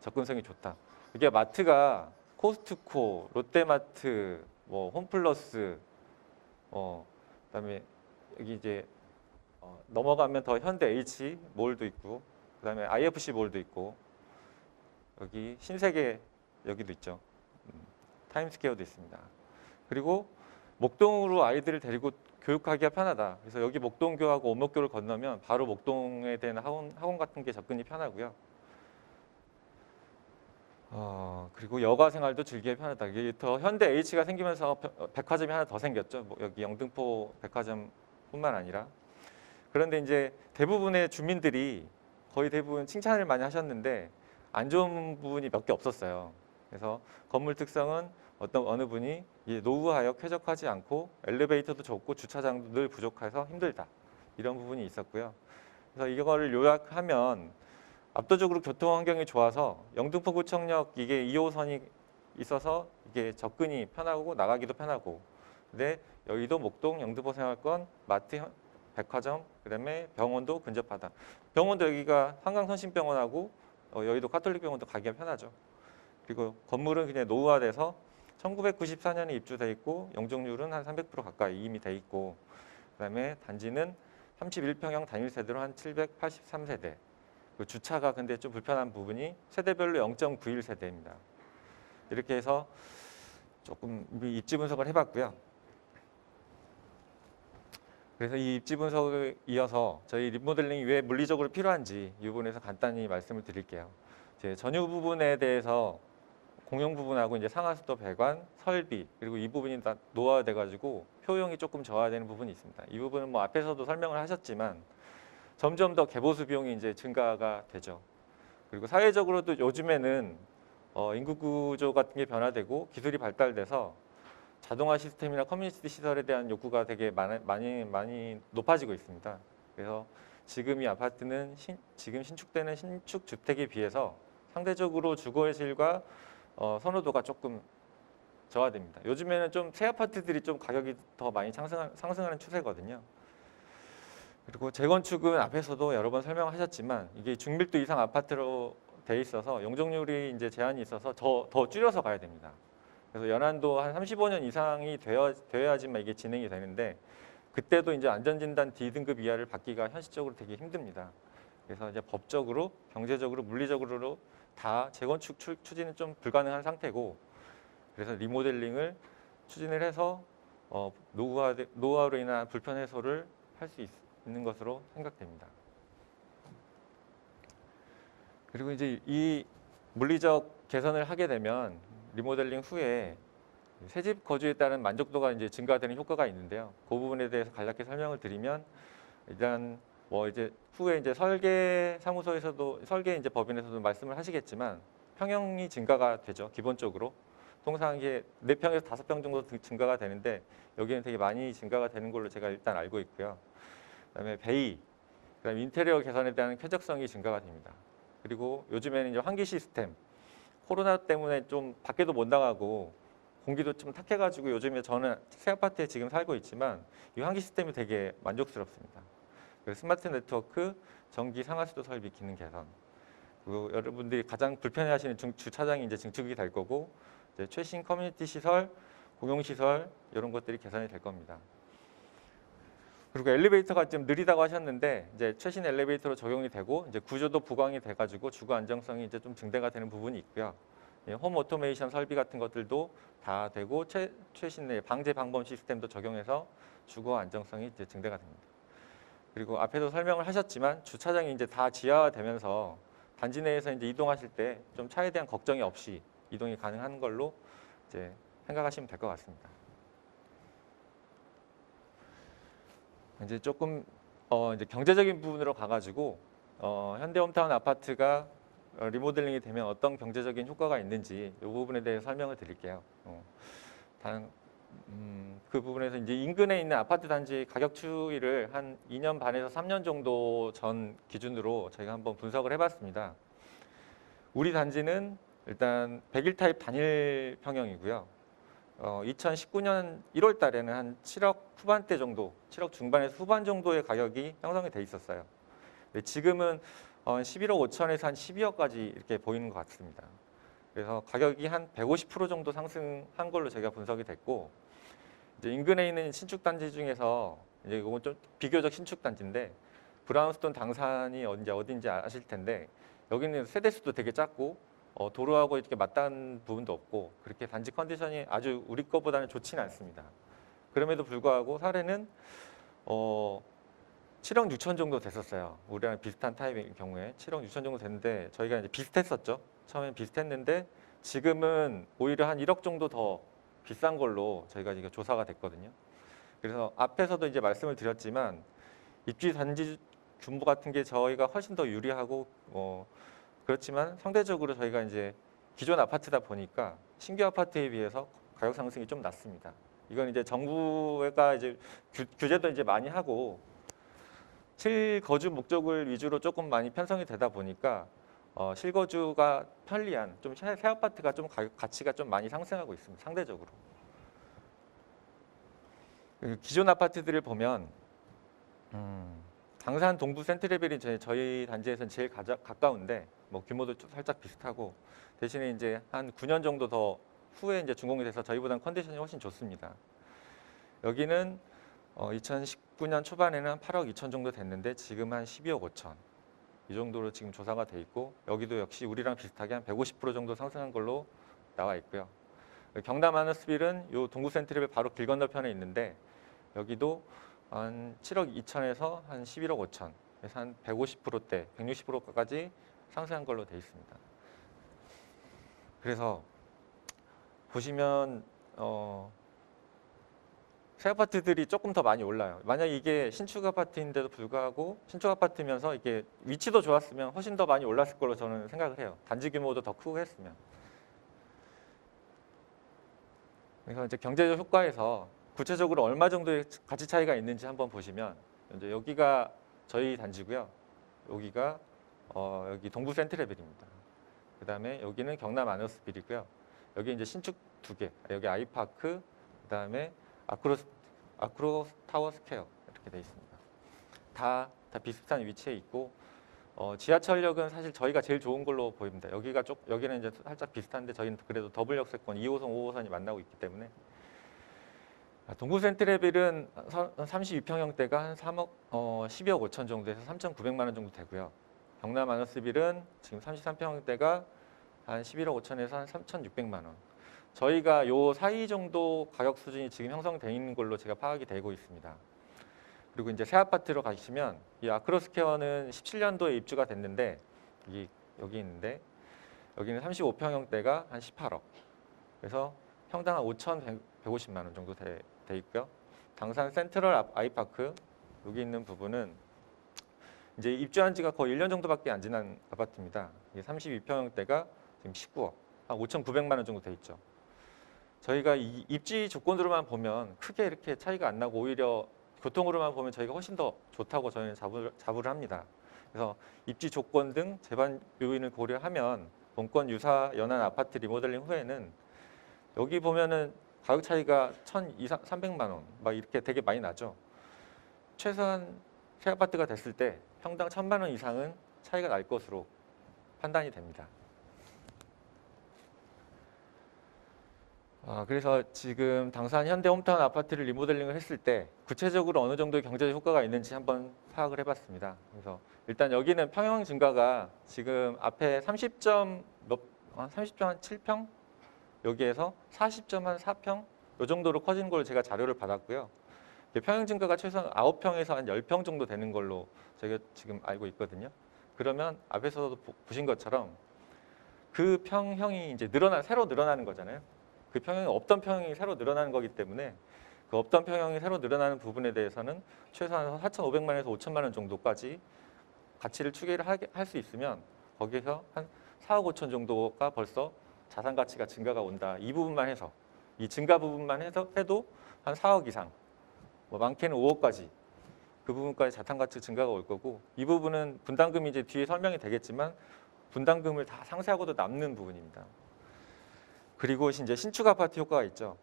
접근성이 좋다. 이게 마트가 코스트코, 롯데마트, 뭐 홈플러스, 그다음에 여기 이제 넘어가면 더 현대 H 몰도 있고, 그다음에 IFC 몰도 있고, 여기 신세계 여기도 있죠. 타임스퀘어도 있습니다. 그리고 목동으로 아이들을 데리고 교육하기가 편하다. 그래서 여기 목동교하고 오목교를 건너면 바로 목동에 대한 학원 같은 게 접근이 편하고요. 그리고 여가 생활도 즐기기 편하다. 이게 더 현대 H가 생기면서 백화점이 하나 더 생겼죠. 뭐 여기 영등포 백화점뿐만 아니라. 그런데 이제 대부분의 주민들이 거의 대부분 칭찬을 많이 하셨는데 안 좋은 부분이 몇 개 없었어요. 그래서 건물 특성은 어느 분이 노후하여 쾌적하지 않고 엘리베이터도 좁고 주차장도 늘 부족해서 힘들다. 이런 부분이 있었고요. 그래서 이거를 요약하면 압도적으로 교통 환경이 좋아서 영등포구청역 이게 2호선이 있어서 이게 접근이 편하고 나가기도 편하고, 근데 여의도, 목동, 영등포 생활권, 마트, 백화점, 그다음에 병원도 근접하다. 병원도 여기가 한강선심병원하고 여의도 가톨릭병원도 가기가 편하죠. 그리고 건물은 그냥 노후화돼서 1994년에 입주돼 있고 용적률은 한 300% 가까이 이미 돼 있고, 그다음에 단지는 31평형 단일 세대로 한 783세대. 주차가 근데 좀 불편한 부분이 세대별로 0.91세대입니다. 이렇게 해서 조금 입지 분석을 해봤고요. 그래서 이 입지 분석을 이어서 저희 리모델링이 왜 물리적으로 필요한지 이 부분에서 간단히 말씀을 드릴게요. 이제 전유 부분에 대해서 공용 부분하고 이제 상하수도 배관, 설비, 그리고 이 부분이 다 노화돼가지고 효용이 조금 저하되는 부분이 있습니다. 이 부분은 뭐 앞에서도 설명을 하셨지만 점점 더 개보수 비용이 이제 증가가 되죠. 그리고 사회적으로도 요즘에는 인구 구조 같은 게 변화되고 기술이 발달돼서 자동화 시스템이나 커뮤니티 시설에 대한 욕구가 되게 많이 높아지고 있습니다. 그래서 지금 이 아파트는 지금 신축되는 신축 주택에 비해서 상대적으로 주거의 질과 선호도가 조금 저하됩니다. 요즘에는 좀 새 아파트들이 좀 가격이 더 많이 상승하는 추세거든요. 그리고 재건축은 앞에서도 여러 번 설명하셨지만 이게 중밀도 이상 아파트로 돼 있어서 용적률이 이제 제한이 있어서 더 줄여서 가야 됩니다. 그래서 연한도 한 35년 이상이 되어야지만 이게 진행이 되는데 그때도 이제 안전진단 D등급 이하를 받기가 현실적으로 되게 힘듭니다. 그래서 이제 법적으로, 경제적으로, 물리적으로 다 재건축 추진은 좀 불가능한 상태고, 그래서 리모델링을 추진을 해서 노후화로 인한 불편 해소를 할 수 있는 것으로 생각됩니다. 그리고 이제 이 물리적 개선을 하게 되면 리모델링 후에 새집 거주에 따른 만족도가 이제 증가되는 효과가 있는데요. 그 부분에 대해서 간략히 설명을 드리면, 일단 뭐 이제 후에 이제 설계 사무소에서도 설계 이제 법인에서도 말씀을 하시겠지만 평형이 증가가 되죠. 기본적으로 통상 이게 4평에서 5평 정도 증가가 되는데 여기는 되게 많이 증가가 되는 걸로 제가 일단 알고 있고요. 그다음에 베이, 그다음에 인테리어 개선에 대한 쾌적성이 증가가 됩니다. 그리고 요즘에는 이제 환기 시스템, 코로나 때문에 좀 밖에도 못 나가고 공기도 좀 탁해가지고 요즘에 저는 새 아파트에 지금 살고 있지만 이 환기 시스템이 되게 만족스럽습니다. 그리고 스마트 네트워크, 전기 상하수도 설비 기능 개선. 그리고 여러분들이 가장 불편해하시는 주차장이 이제 증축이 될 거고, 이제 최신 커뮤니티 시설, 공용 시설 이런 것들이 개선이 될 겁니다. 그리고 엘리베이터가 좀 느리다고 하셨는데 이제 최신 엘리베이터로 적용이 되고 이제 구조도 부강이 돼가지고 주거 안정성이 이제 좀 증대가 되는 부분이 있고요. 홈 오토메이션 설비 같은 것들도 다 되고 최신의 방제 방범 시스템도 적용해서 주거 안정성이 이제 증대가 됩니다. 그리고 앞에도 설명을 하셨지만 주차장이 이제 다 지하화되면서 단지 내에서 이제 이동하실 때 좀 차에 대한 걱정이 없이 이동이 가능한 걸로 이제 생각하시면 될 것 같습니다. 이제 조금 이제 경제적인 부분으로 가가지고 현대홈타운 아파트가 리모델링이 되면 어떤 경제적인 효과가 있는지 이 부분에 대해 설명을 드릴게요. 그 부분에서 이제 인근에 있는 아파트 단지 가격 추이를 한 2년 반에서 3년 정도 전 기준으로 저희가 한번 분석을 해봤습니다. 우리 단지는 일단 101 타입 단일 평형이고요. 2019년 1월 달에는 한 7억 후반대 정도, 7억 중반에서 후반 정도의 가격이 형성이 돼 있었어요. 근데 지금은 11억 5천에서 한 12억까지 이렇게 보이는 것 같습니다. 그래서 가격이 한 150% 정도 상승한 걸로 제가 분석이 됐고, 이제 인근에 있는 신축 단지 중에서 이제 이건 좀 비교적 신축 단지인데 브라운스톤 당산이 어딘지 아실 텐데 여기는 세대 수도 되게 작고 도로하고 이렇게 맞닿은 부분도 없고 그렇게 단지 컨디션이 아주 우리 것보다는 좋지는 않습니다. 그럼에도 불구하고 사례는 7억 6천 정도 됐었어요. 우리랑 비슷한 타입의 경우에 7억 6천 정도 됐는데 저희가 이제 비슷했었죠. 처음엔 비슷했는데 지금은 오히려 한 1억 정도 더 비싼 걸로 저희가 이게 조사가 됐거든요. 그래서 앞에서도 이제 말씀을 드렸지만 입지 단지 규모 같은 게 저희가 훨씬 더 유리하고 그렇지만 상대적으로 저희가 이제 기존 아파트다 보니까 신규 아파트에 비해서 가격 상승이 좀 낮습니다. 이건 이제 정부가 이제 규제도 이제 많이 하고 실거주 목적을 위주로 조금 많이 편성이 되다 보니까 실거주가 편리한 좀 새 아파트가 좀 가치가 좀 많이 상승하고 있습니다. 상대적으로. 기존 아파트들을 보면 당산 동부 센트레벨이 저희 단지에서는 제일 가까운데 뭐 규모도 좀 살짝 비슷하고 대신에 이제 한 9년 정도 더 후에 이제 준공이 돼서 저희보다는 컨디션이 훨씬 좋습니다. 여기는 2019년 초반에는 한 8억 2천 정도 됐는데 지금 한 12억 5천 이 정도로 지금 조사가 돼 있고 여기도 역시 우리랑 비슷하게 한 150% 정도 상승한 걸로 나와 있고요. 경남 아너스빌은 요 동구 센트레벨 바로 길 건너편에 있는데 여기도 한 7억 2천에서 한 11억 5천 그래서 한 150%대, 160%까지 상승한 걸로 돼 있습니다. 그래서 보시면 새 아파트들이 조금 더 많이 올라요. 만약 이게 신축 아파트인데도 불구하고 신축 아파트면서 이게 위치도 좋았으면 훨씬 더 많이 올랐을 걸로 저는 생각을 해요. 단지 규모도 더 크고 했으면. 그래서 이제 경제적 효과에서 구체적으로 얼마 정도의 가치 차이가 있는지 한번 보시면 이제 여기가 저희 단지고요. 여기가 여기 동부 센트레벨입니다. 그다음에 여기는 경남 아너스빌이고요. 여기 이제 신축 두 개. 여기 아이파크 그다음에 아크로 타워 스퀘어 이렇게 돼 있습니다. 다 비슷한 위치에 있고 지하철역은 사실 저희가 제일 좋은 걸로 보입니다. 여기는 이제 살짝 비슷한데 저희는 그래도 더블 역세권 2호선, 5호선이 만나고 있기 때문에 동구 센트레빌은 32평형대가 한 12억 5천 정도에서 3,900만 원 정도 되고요. 경남 아너스빌은 지금 33평형대가 한 11억 5천에서 한 3,600만 원. 저희가 요 사이 정도 가격 수준이 지금 형성되어 있는 걸로 제가 파악이 되고 있습니다. 그리고 이제 새 아파트로 가시면 이 아크로스퀘어는 17년도에 입주가 됐는데 여기 있는데 여기는 35평형대가 한 18억. 그래서 평당 한 5,150만 원 정도 돼 있고요. 당산 센트럴 아이파크 여기 있는 부분은 이제 입주한 지가 거의 1년 정도밖에 안 지난 아파트입니다. 이게 32평형대가 지금 19억, 한 5,900만 원 정도 돼 있죠. 저희가 이 입지 조건으로만 보면 크게 이렇게 차이가 안 나고 오히려 교통으로만 보면 저희가 훨씬 더 좋다고 저희는 자부를 합니다. 그래서 입지 조건 등 제반 요인을 고려하면 본권 유사 연한 아파트 리모델링 후에는 여기 보면은 가격 차이가 1,300만 원 막 이렇게 되게 많이 나죠. 최소한 새 아파트가 됐을 때 평당 1,000만 원 이상은 차이가 날 것으로 판단이 됩니다. 그래서 지금 당산 현대 홈타운 아파트를 리모델링을 했을 때 구체적으로 어느 정도의 경제적 효과가 있는지 한번 파악을 해봤습니다. 그래서 일단 여기는 평형 증가가 지금 앞에 30점 한 7평 여기에서 40점 한 4평 이 정도로 커지는 걸로 제가 자료를 받았고요. 평형 증가가 최소한 9평에서 한 10평 정도 되는 걸로 제가 지금 알고 있거든요. 그러면 앞에서도 보신 것처럼 그 평형이 이제 새로 늘어나는 거잖아요. 그 평형이 없던 평형이 새로 늘어나는 거기 때문에 그 없던 평형이 새로 늘어나는 부분에 대해서는 최소한 4,500만 원에서 5천만 원 정도까지 가치를 추계를 할 수 있으면 거기에서 한 4억 5천 정도가 벌써 자산 가치가 증가가 온다. 이 부분만 해서 이 증가 부분만 해도 한 4억 이상, 뭐 많게는 5억까지 그 부분까지 자산 가치 증가가 올 거고 이 부분은 분담금이 이제 뒤에 설명이 되겠지만 분담금을 다 상쇄하고도 남는 부분입니다. 그리고 이제 신축 아파트 효과가 있죠.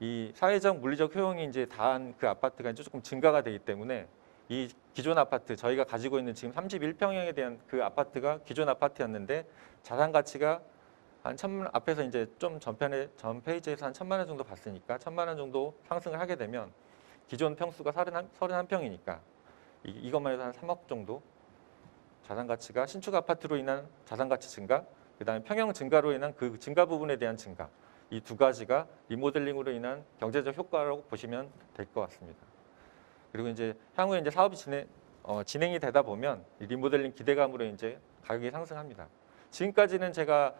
이 사회적 물리적 효용이 이제 다한 그 아파트가 이제 조금 증가가 되기 때문에 이 기존 아파트 저희가 가지고 있는 지금 31평형에 대한 그 아파트가 기존 아파트였는데 자산 가치가 한 앞에서 이제 좀 전 페이지에서 한 1,000만 원 정도 봤으니까 1,000만 원 정도 상승을 하게 되면 기존 평수가 31평이니까 이것만 해도 한 3억 정도 자산 가치가 신축 아파트로 인한 자산 가치 증가, 그다음에 평형 증가로 인한 그 증가 부분에 대한 증가, 이 두 가지가 리모델링으로 인한 경제적 효과라고 보시면 될 것 같습니다. 그리고 이제 향후에 이제 사업이 진행이 되다 보면 이 리모델링 기대감으로 이제 가격이 상승합니다. 지금까지는 제가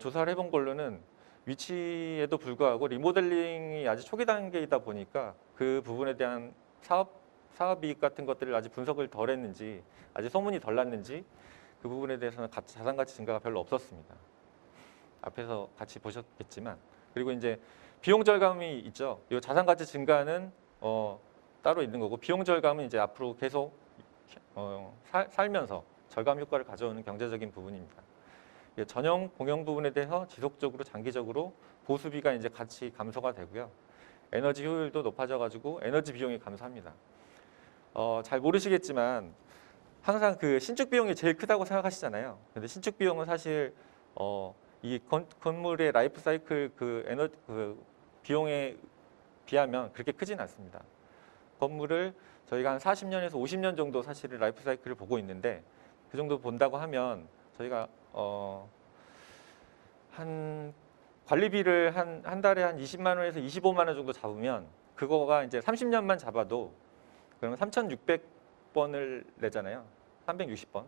조사를 해본 걸로는 위치에도 불구하고 리모델링이 아직 초기 단계이다 보니까 그 부분에 대한 사업이익 같은 것들을 아직 분석을 덜 했는지 아직 소문이 덜 났는지 그 부분에 대해서는 자산 가치 증가가 별로 없었습니다. 앞에서 같이 보셨겠지만 그리고 이제 비용 절감이 있죠. 이 자산 가치 증가는 따로 있는 거고 비용 절감은 이제 앞으로 계속 살면서 절감 효과를 가져오는 경제적인 부분입니다. 전용 공용 부분에 대해서 지속적으로 장기적으로 보수비가 이제 같이 감소가 되고요. 에너지 효율도 높아져가지고 에너지 비용이 감소합니다. 잘 모르시겠지만 항상 그 신축 비용이 제일 크다고 생각하시잖아요. 근데 신축 비용은 사실 이 건물의 라이프 사이클 그 비용에 비하면 그렇게 크진 않습니다. 건물을 저희가 한 40년에서 50년 정도 사실 라이프 사이클을 보고 있는데 그 정도 본다고 하면 저희가 한 관리비를 한 달에 한 20만 원에서 25만 원 정도 잡으면 그거가 이제 30년만 잡아도 그러면 3,600번을 내잖아요. 360번.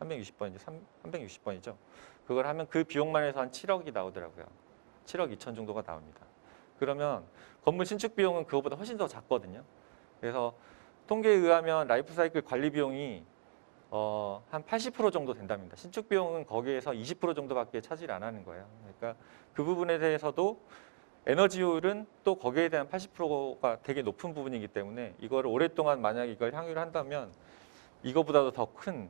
360번이죠. 그걸 하면 그 비용만 해서 한 7억이 나오더라고요. 7억 2천 정도가 나옵니다. 그러면 건물 신축 비용은 그거보다 훨씬 더 작거든요. 그래서 통계에 의하면 라이프 사이클 관리 비용이 한 80% 정도 된답니다. 신축 비용은 거기에서 20% 정도밖에 차지를 안 하는 거예요. 그러니까 그 부분에 대해서도 에너지 효율은 또 거기에 대한 80%가 되게 높은 부분이기 때문에 이거를 오랫동안 만약 이걸 향유를 한다면 이거보다도 더 큰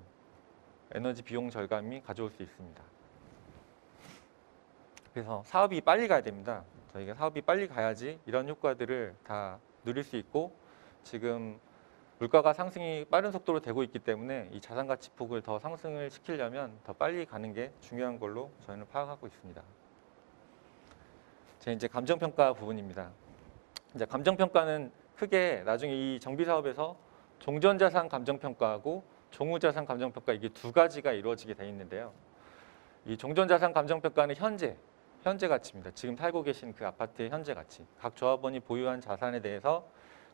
에너지 비용 절감이 가져올 수 있습니다. 그래서 사업이 빨리 가야 됩니다. 저희가 사업이 빨리 가야지 이런 효과들을 다 누릴 수 있고 지금 물가가 상승이 빠른 속도로 되고 있기 때문에 이 자산 가치 폭을 더 상승을 시키려면 더 빨리 가는 게 중요한 걸로 저희는 파악하고 있습니다. 제 이제 감정 평가 부분입니다. 이제 감정 평가는 크게 나중에 이 정비 사업에서 종전 자산 감정 평가하고 종후 자산 감정 평가 이게 두 가지가 이루어지게 돼 있는데요. 이 종전 자산 감정 평가는 현재 가치입니다. 지금 살고 계신 그 아파트의 현재 가치. 각 조합원이 보유한 자산에 대해서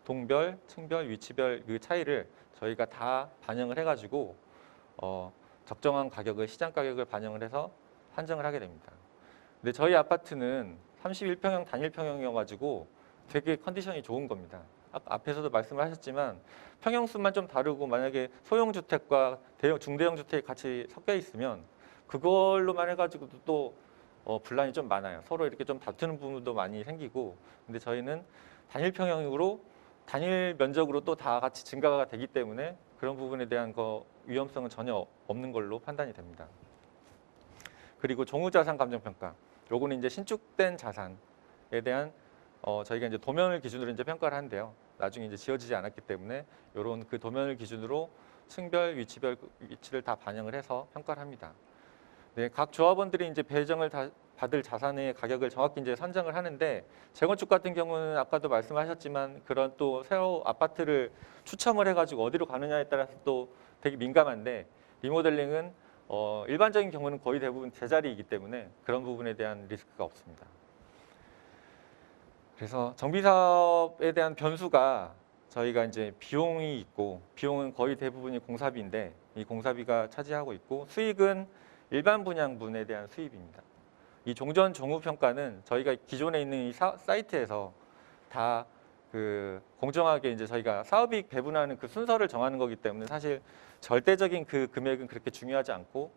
동별, 층별, 위치별 그 차이를 저희가 다 반영을 해가지고 적정한 가격을 시장 가격을 반영을 해서 산정을 하게 됩니다. 근데 저희 아파트는 31평형 단일평형이어가지고 되게 컨디션이 좋은 겁니다. 앞에서도 말씀을 하셨지만 평형수만 좀 다르고 만약에 소형주택과 중대형 주택이 같이 섞여 있으면 그걸로만 해가지고도 또 분란이 좀 많아요. 서로 이렇게 좀 다투는 부분도 많이 생기고 근데 저희는 단일평형으로 단일 면적으로 또 다 같이 증가가 되기 때문에 그런 부분에 대한 위험성은 전혀 없는 걸로 판단이 됩니다. 그리고 종후자산 감정평가. 요거는 이제 신축된 자산에 대한 저희가 이제 도면을 기준으로 이제 평가를 하는데요. 나중에 이제 지어지지 않았기 때문에 요런 그 도면을 기준으로 층별, 위치를 다 반영을 해서 평가를 합니다. 네, 각 조합원들이 이제 배정을 받을 자산의 가격을 정확히 이제 산정을 하는데 재건축 같은 경우는 아까도 말씀하셨지만 그런 또 새로 아파트를 추첨을 해가지고 어디로 가느냐에 따라서 또 되게 민감한데 리모델링은 일반적인 경우는 거의 대부분 제자리이기 때문에 그런 부분에 대한 리스크가 없습니다. 그래서 정비 사업에 대한 변수가 저희가 이제 비용이 있고 비용은 거의 대부분이 공사비인데 이 공사비가 차지하고 있고 수익은 일반 분양분에 대한 수입입니다. 이 종전 종후 평가는 저희가 기존에 있는 이 사이트에서 다 그 공정하게 이제 저희가 사업이익 배분하는 그 순서를 정하는 거기 때문에 사실 절대적인 그 금액은 그렇게 중요하지 않고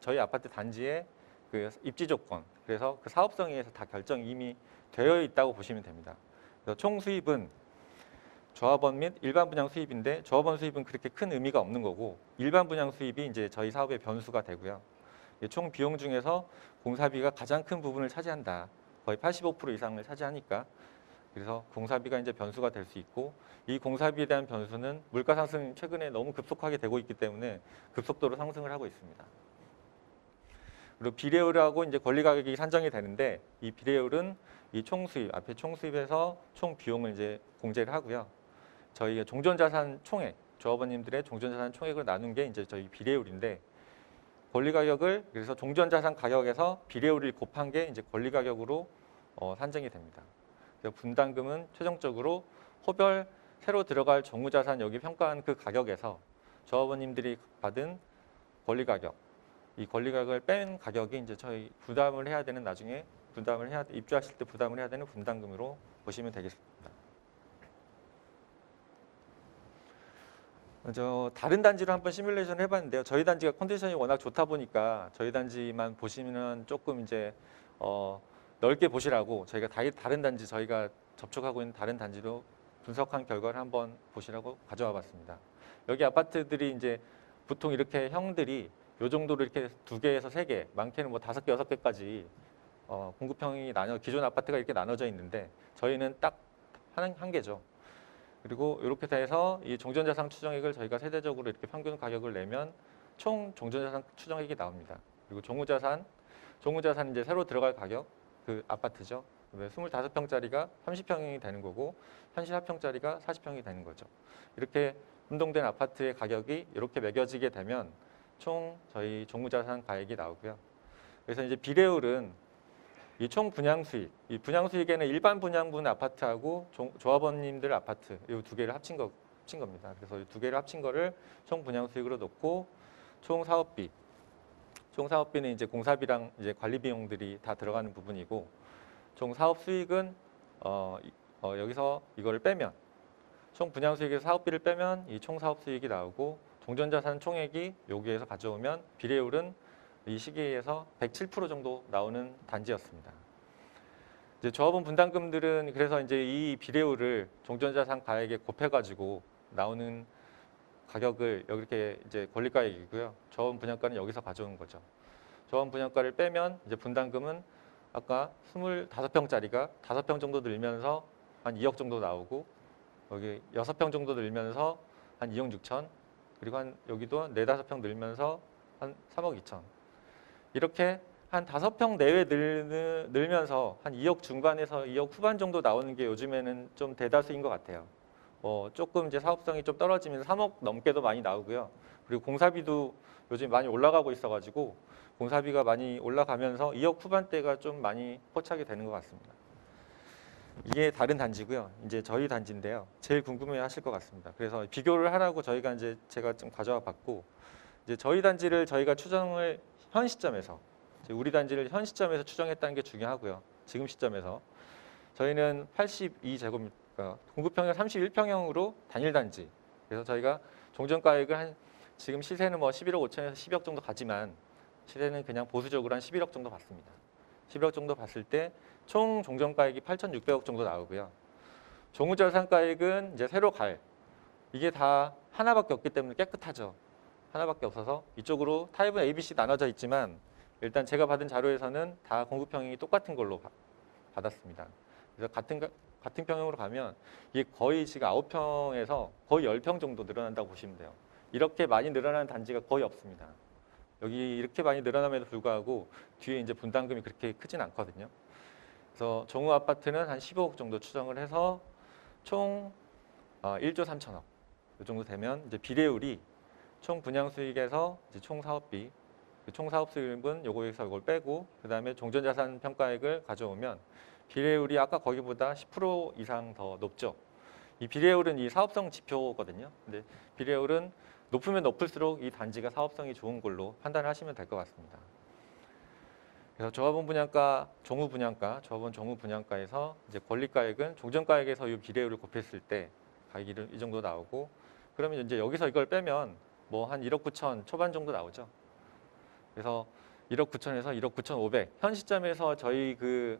저희 아파트 단지의 그 입지 조건 그래서 그 사업성에 의해서 다 결정이 이미 되어 있다고 보시면 됩니다. 그래서 총 수입은 조합원 및 일반 분양 수입인데 조합원 수입은 그렇게 큰 의미가 없는 거고 일반 분양 수입이 이제 저희 사업의 변수가 되고요. 총 비용 중에서 공사비가 가장 큰 부분을 차지한다. 거의 85% 이상을 차지하니까 그래서 공사비가 이제 변수가 될 수 있고 이 공사비에 대한 변수는 물가 상승 최근에 너무 급속하게 되고 있기 때문에 급속도로 상승을 하고 있습니다. 그리고 비례율하고 이제 권리 가격이 산정이 되는데 이 비례율은 이 총수입 앞에 총수입에서 총 비용을 이제 공제를 하고요. 저희가 종전자산 총액 조합원님들의 종전자산 총액을 나눈 게 이제 저희 비례율인데 권리 가격을 그래서 종전자산 가격에서 비례율을 곱한 게 이제 권리 가격으로 산정이 됩니다. 그래서 분담금은 최종적으로 호별 새로 들어갈 정무자산 여기 평가한 그 가격에서 조합원님들이 받은 권리 가격, 이 권리 가격을 뺀 가격이 이제 저희 부담을 해야 되는 나중에 부담을 해야 입주하실 때 부담을 해야 되는 분담금으로 보시면 되겠습니다. 다른 단지로 한번 시뮬레이션을 해봤는데요. 저희 단지가 컨디션이 워낙 좋다 보니까 저희 단지만 보시면 조금 이제 넓게 보시라고 저희가 다른 단지 저희가 접촉하고 있는 다른 단지로 분석한 결과를 한번 보시라고 가져와 봤습니다. 여기 아파트들이 이제 보통 이렇게 형들이 요 정도로 이렇게 2개에서 3개, 많게는 뭐 5개, 6개까지 공급형이 기존 아파트가 이렇게 나눠져 있는데 저희는 딱 한 개죠. 그리고 이렇게 돼서 이 종전자산 추정액을 저희가 세대적으로 이렇게 평균 가격을 내면 총 종전자산 추정액이 나옵니다. 그리고 종무자산 이제 새로 들어갈 가격 그 아파트죠. 25평짜리가 30평이 되는 거고 34평짜리가 40평이 되는 거죠. 이렇게 혼동된 아파트의 가격이 이렇게 매겨지게 되면 총 저희 종무자산 가액이 나오고요. 그래서 이제 비례율은 이 총 분양 수익, 이 분양 수익에는 일반 분양분 아파트하고 조합원님들 아파트 이 2개를 합친 겁니다. 그래서 이 2개를 합친 거를 총 분양 수익으로 놓고 총 사업비는 이제 공사비랑 이제 관리 비용들이 다 들어가는 부분이고 총 사업 수익은 여기서 이거를 빼면 총 분양 수익에서 사업비를 빼면 이 총 사업 수익이 나오고 종전자산 총액이 여기에서 가져오면 비례율은 이 시기에서 107% 정도 나오는 단지였습니다. 이제 조합원 분담금들은 그래서 이제 이 비례율을 종전자산 가액에 곱해가지고 나오는 가격을 이렇게 이제 권리가액이고요. 조합원 분양가는 여기서 가져온 거죠. 조합원 분양가를 빼면 이제 분담금은 아까 25평짜리가 5평 정도 늘면서 한 2억 정도 나오고 여기 6평 정도 늘면서 한 2억 6천 그리고 여기도 4, 5평 늘면서 한 3억 2천 이렇게 한 5평 내외 늘면서 한 2억 중반에서 2억 후반 정도 나오는 게 요즘에는 좀 대다수인 것 같아요. 조금 이제 사업성이 좀 떨어지면 3억 넘게도 많이 나오고요. 그리고 공사비도 요즘 많이 올라가고 있어가지고 공사비가 많이 올라가면서 2억 후반대가 좀 많이 포착이 되는 것 같습니다. 이게 다른 단지고요. 이제 저희 단지인데요. 제일 궁금해하실 것 같습니다. 그래서 비교를 하라고 제가 좀 가져와 봤고, 이제 저희 단지를 저희가 추정을 현 시점에서 우리 단지를 현 시점에서 추정했다는 게 중요하고요. 지금 시점에서 저희는 82제곱미터 공급평형 31평형으로 단일 단지. 그래서 저희가 종전가액을 지금 시세는 뭐 11억 5천에서 10억 정도 가지만 시세는 그냥 보수적으로 한 11억 정도 봤습니다. 11억 정도 봤을 때 총 종전가액이 8,600억 정도 나오고요. 종무자산가액은 이제 새로 이게 다 하나밖에 없기 때문에 깨끗하죠. 하나밖에 없어서 이쪽으로 타입은 A, B, C 나눠져 있지만 일단 제가 받은 자료에서는 다 공급평형이 똑같은 걸로 받았습니다. 그래서 같은 평형으로 가면 이게 거의 지금 9평에서 거의 10평 정도 늘어난다고 보시면 돼요. 이렇게 많이 늘어나는 단지가 거의 없습니다. 여기 이렇게 많이 늘어남에도 불구하고 뒤에 이제 분담금이 그렇게 크진 않거든요. 그래서 종우 아파트는 한 15억 정도 추정을 해서 총 1조 3천억 이 정도 되면 이제 비례율이 총 분양 수익에서 이제 총 사업비, 총 사업 수익은 요거에서 이걸 빼고 그다음에 종전자산 평가액을 가져오면 비례율이 아까 거기보다 10% 이상 더 높죠. 이 비례율은 이 사업성 지표거든요. 근데 비례율은 높으면 높을수록 이 단지가 사업성이 좋은 걸로 판단하시면 될 것 같습니다. 그래서 조합원 분양가, 조합원 종후 분양가에서 이제 권리가액은 종전가액에서 이 비례율을 곱했을 때 가격이 이 정도 나오고 그러면 이제 여기서 이걸 빼면 뭐 한 1억 9천 초반 정도 나오죠. 그래서 1억 9천에서 1억 9천 5백 현 시점에서 저희 그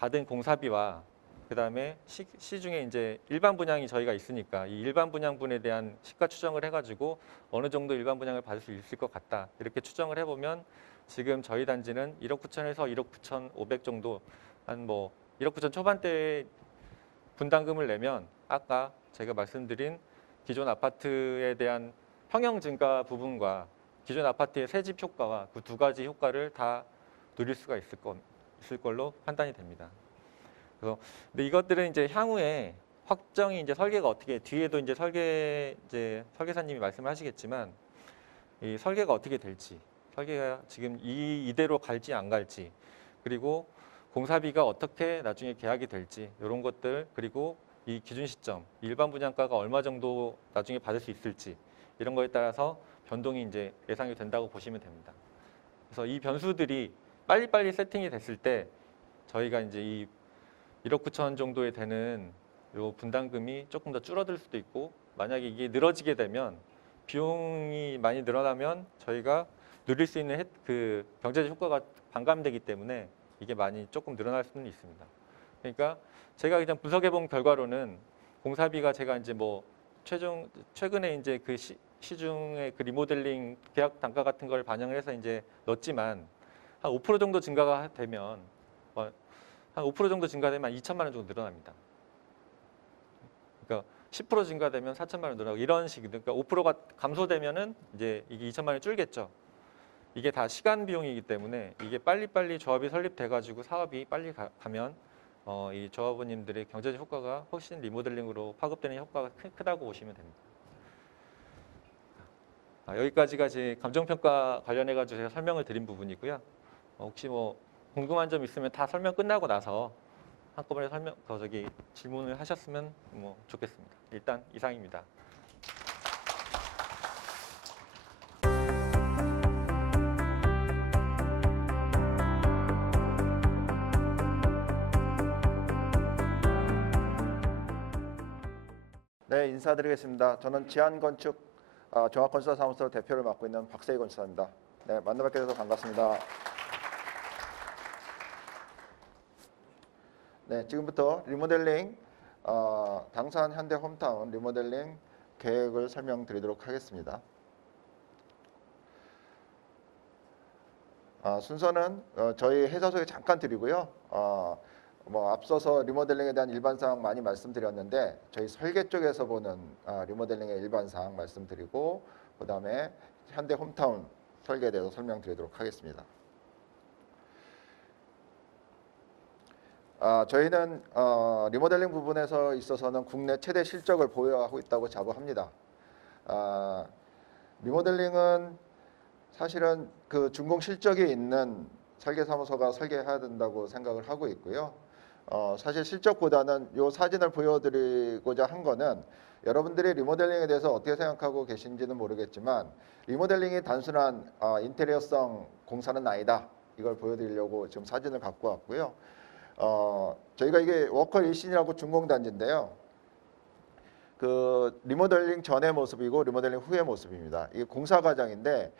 받은 공사비와 그다음에 시중에 이제 일반 분양이 저희가 있으니까 이 일반 분양분에 대한 시가 추정을 해가지고 어느 정도 일반 분양을 받을 수 있을 것 같다 이렇게 추정을 해보면 지금 저희 단지는 1억 9천에서 1억 9천5백 정도 한 뭐 1억 9천 초반대에 분담금을 내면 아까 제가 말씀드린 기존 아파트에 대한 평형 증가 부분과 기존 아파트의 새집 효과와 그 두 가지 효과를 다 누릴 수가 있을 걸로 판단이 됩니다. 그래서 근데 이것들은 이제 향후에 확정이 이제 설계가 어떻게 뒤에도 이제 설계사님이 말씀을 하시겠지만 이 설계가 어떻게 될지 설계가 지금 이대로 갈지 안 갈지 그리고 공사비가 어떻게 나중에 계약이 될지 이런 것들 그리고 이 기준 시점 일반 분양가가 얼마 정도 나중에 받을 수 있을지 이런 거에 따라서 변동이 이제 예상이 된다고 보시면 됩니다. 그래서 이 변수들이 빨리빨리 세팅이 됐을 때 저희가 이제 이 1억 9천 정도에 되는 요 분담금이 조금 더 줄어들 수도 있고 만약에 이게 늘어지게 되면 비용이 많이 늘어나면 저희가 누릴 수 있는 그 경제적 효과가 반감되기 때문에 이게 많이 조금 늘어날 수는 있습니다. 그러니까 제가 그냥 분석해 본 결과로는 공사비가 제가 이제 뭐 최근에 이제 그 시중의 그 리모델링 계약 단가 같은 걸 반영을 해서 이제 넣었지만 한 5% 정도 증가가 되면 한 5% 정도 증가되면 2천만 원 정도 늘어납니다. 그러니까 10% 증가되면 4천만 원 늘어나고 이런 식이죠. 그러니까 5%가 감소되면은 이제 이게 2천만 원이 줄겠죠. 이게 다 시간 비용이기 때문에 이게 빨리빨리 조합이 설립돼가지고 사업이 빨리 가면 이 조합원님들의 경제적 효과가 훨씬 리모델링으로 파급되는 효과가 크다고 보시면 됩니다. 여기까지가 제 감정평가 관련해가지고 제가 설명을 드린 부분이고요. 혹시 뭐 궁금한 점 있으면 다 설명 끝나고 나서 한꺼번에 질문을 하셨으면 뭐 좋겠습니다. 일단 이상입니다. 네, 인사드리겠습니다. 저는 지한건축 종합건설사무소 대표를 맡고 있는 박세희 건축사입니다. 네, 만나뵙게 돼서 반갑습니다. 네, 지금부터 리모델링 당산 현대홈타운 리모델링 계획을 설명드리도록 하겠습니다. 순서는 저희 회사 소개 잠깐 드리고요. 뭐 앞서서 리모델링에 대한 일반사항 많이 말씀드렸는데 저희 설계 쪽에서 보는 리모델링의 일반사항 말씀드리고 그 다음에 현대홈타운 설계에 대해서 설명드리도록 하겠습니다. 저희는 리모델링 부분에서 있어서는 국내 최대 실적을 보유하고 있다고 자부합니다. 리모델링은 사실은 그 준공 실적이 있는 설계사무소가 설계해야 된다고 생각을 하고 있고요. 사실 실적보다는 이 사진을 보여드리고자 한 거는 여러분들이 리모델링에 대해서 어떻게 생각하고 계신지는 모르겠지만 리모델링이 단순한 인테리어성 공사는 아니다. 이걸 보여드리려고 지금 사진을 갖고 왔고요. 저희가 이게 워커 일신이라고 준공단지인데요. 그 리모델링 전의 모습이고 리모델링 후의 모습입니다. 이게 공사 과정인데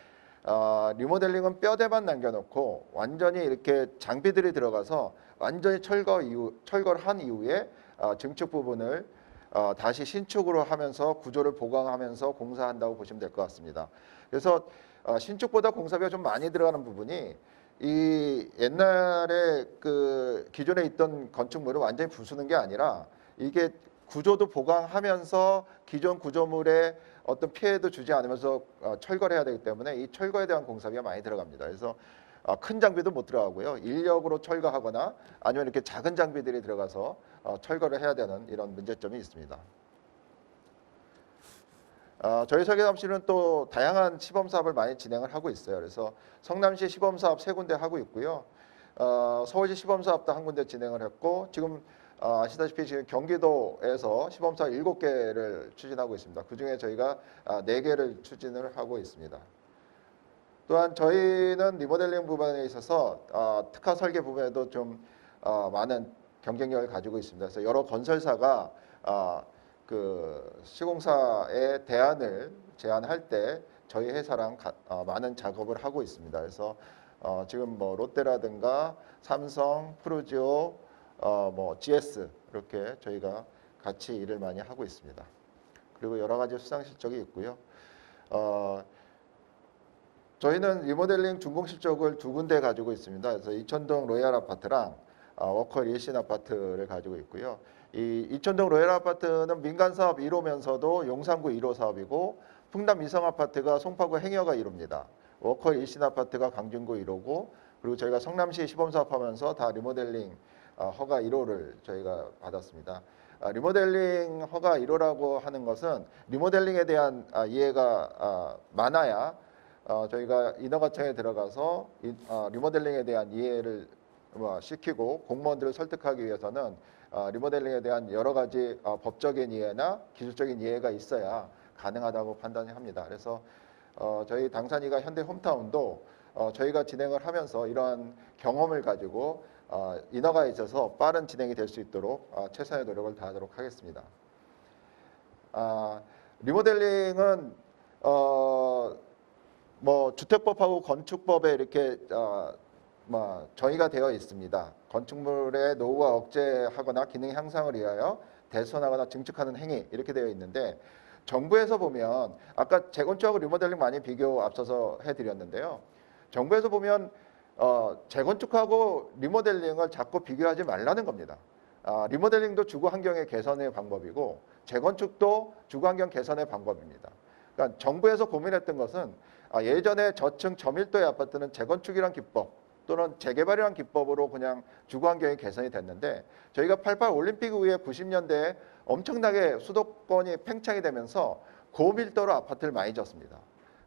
리모델링은 뼈대만 남겨놓고 완전히 이렇게 장비들이 들어가서 완전히 철거를 한 이후에 증축 부분을 다시 신축으로 하면서 구조를 보강하면서 공사한다고 보시면 될 것 같습니다. 그래서 신축보다 공사비가 좀 많이 들어가는 부분이 이 옛날에 그 기존에 있던 건축물을 완전히 부수는 게 아니라 이게 구조도 보강하면서 기존 구조물에 어떤 피해도 주지 않으면서 철거를 해야 되기 때문에 이 철거에 대한 공사비가 많이 들어갑니다. 그래서 큰 장비도 못 들어가고요. 인력으로 철거하거나 아니면 이렇게 작은 장비들이 들어가서 철거를 해야 되는 이런 문제점이 있습니다. 저희 설계사무실은 또 다양한 시범 사업을 많이 진행을 하고 있어요. 그래서 성남시 시범 사업 3군데 하고 있고요. 서울시 시범 사업도 한 군데 진행을 했고 지금 아시다시피 지금 경기도에서 시범 사업 7개를 추진하고 있습니다. 그중에 저희가 4개를 추진을 하고 있습니다. 또한 저희는 리모델링 부분에 있어서 특화 설계 부분에도 좀 많은 경쟁력을 가지고 있습니다. 그래서 여러 건설사가 그 시공사의 대안을 제안할 때 저희 회사랑 많은 작업을 하고 있습니다. 그래서 지금 뭐 롯데라든가 삼성, 프루지오, 뭐 GS 이렇게 저희가 같이 일을 많이 하고 있습니다. 그리고 여러 가지 수상 실적이 있고요. 저희는 리모델링 준공 실적을 두 군데 가지고 있습니다. 그래서 이천동 로얄 아파트랑 워커 일신 아파트를 가지고 있고요. 이 이천동 로얄 아파트는 민간 사업 1호면서도 용산구 1호 사업이고, 풍남 미성 아파트가 송파구 행여가 1호입니다. 워커 일신 아파트가 강진구 1호고, 그리고 저희가 성남시 시범 사업하면서 다 리모델링 허가 1호를 저희가 받았습니다. 리모델링 허가 1호라고 하는 것은 리모델링에 대한 이해가 많아야 저희가 인허가청에 들어가서 리모델링에 대한 이해를 시키고 공무원들을 설득하기 위해서는 리모델링에 대한 여러 가지 법적인 이해나 기술적인 이해가 있어야 가능하다고 판단을 합니다. 그래서 저희 당사니가 현대홈타운도 저희가 진행을 하면서 이러한 경험을 가지고 인허가에 있어서 빠른 진행이 될 수 있도록 최선의 노력을 다하도록 하겠습니다. 리모델링은 뭐 주택법하고 건축법에 이렇게 정의가 되어 있습니다. 건축물의 노후화 억제하거나 기능 향상을 위하여 대손하거나 증축하는 행위 이렇게 되어 있는데, 정부에서 보면 아까 재건축하고 리모델링 많이 비교 앞서서 해드렸는데요. 정부에서 보면 재건축하고 리모델링을 자꾸 비교하지 말라는 겁니다. 리모델링도 주거 환경의 개선의 방법이고 재건축도 주거 환경 개선의 방법입니다. 그러니까 정부에서 고민했던 것은 예전에 저층 저밀도의 아파트는 재건축이란 기법 또는 재개발이란 기법으로 그냥 주거 환경이 개선이 됐는데, 저희가 88 올림픽 이후에 90년대에 엄청나게 수도권이 팽창이 되면서 고밀도로 아파트를 많이 지었습니다.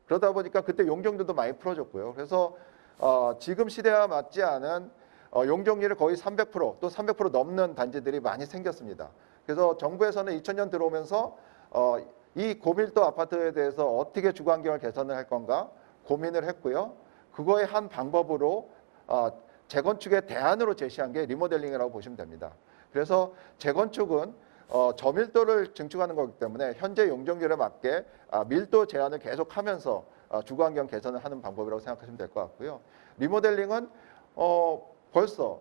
그러다 보니까 그때 용적률도 많이 풀어졌고요. 그래서 지금 시대와 맞지 않은 용적률이 거의 300% 또 300% 넘는 단지들이 많이 생겼습니다. 그래서 정부에서는 2000년 들어오면서 이 고밀도 아파트에 대해서 어떻게 주거 환경을 개선을 할 건가 고민을 했고요. 그거의 한 방법으로 재건축의 대안으로 제시한 게 리모델링이라고 보시면 됩니다. 그래서 재건축은 저밀도를 증축하는 거기 때문에 현재 용적률에 맞게 밀도 제한을 계속하면서 주거 환경 개선을 하는 방법이라고 생각하시면 될 것 같고요. 리모델링은 벌써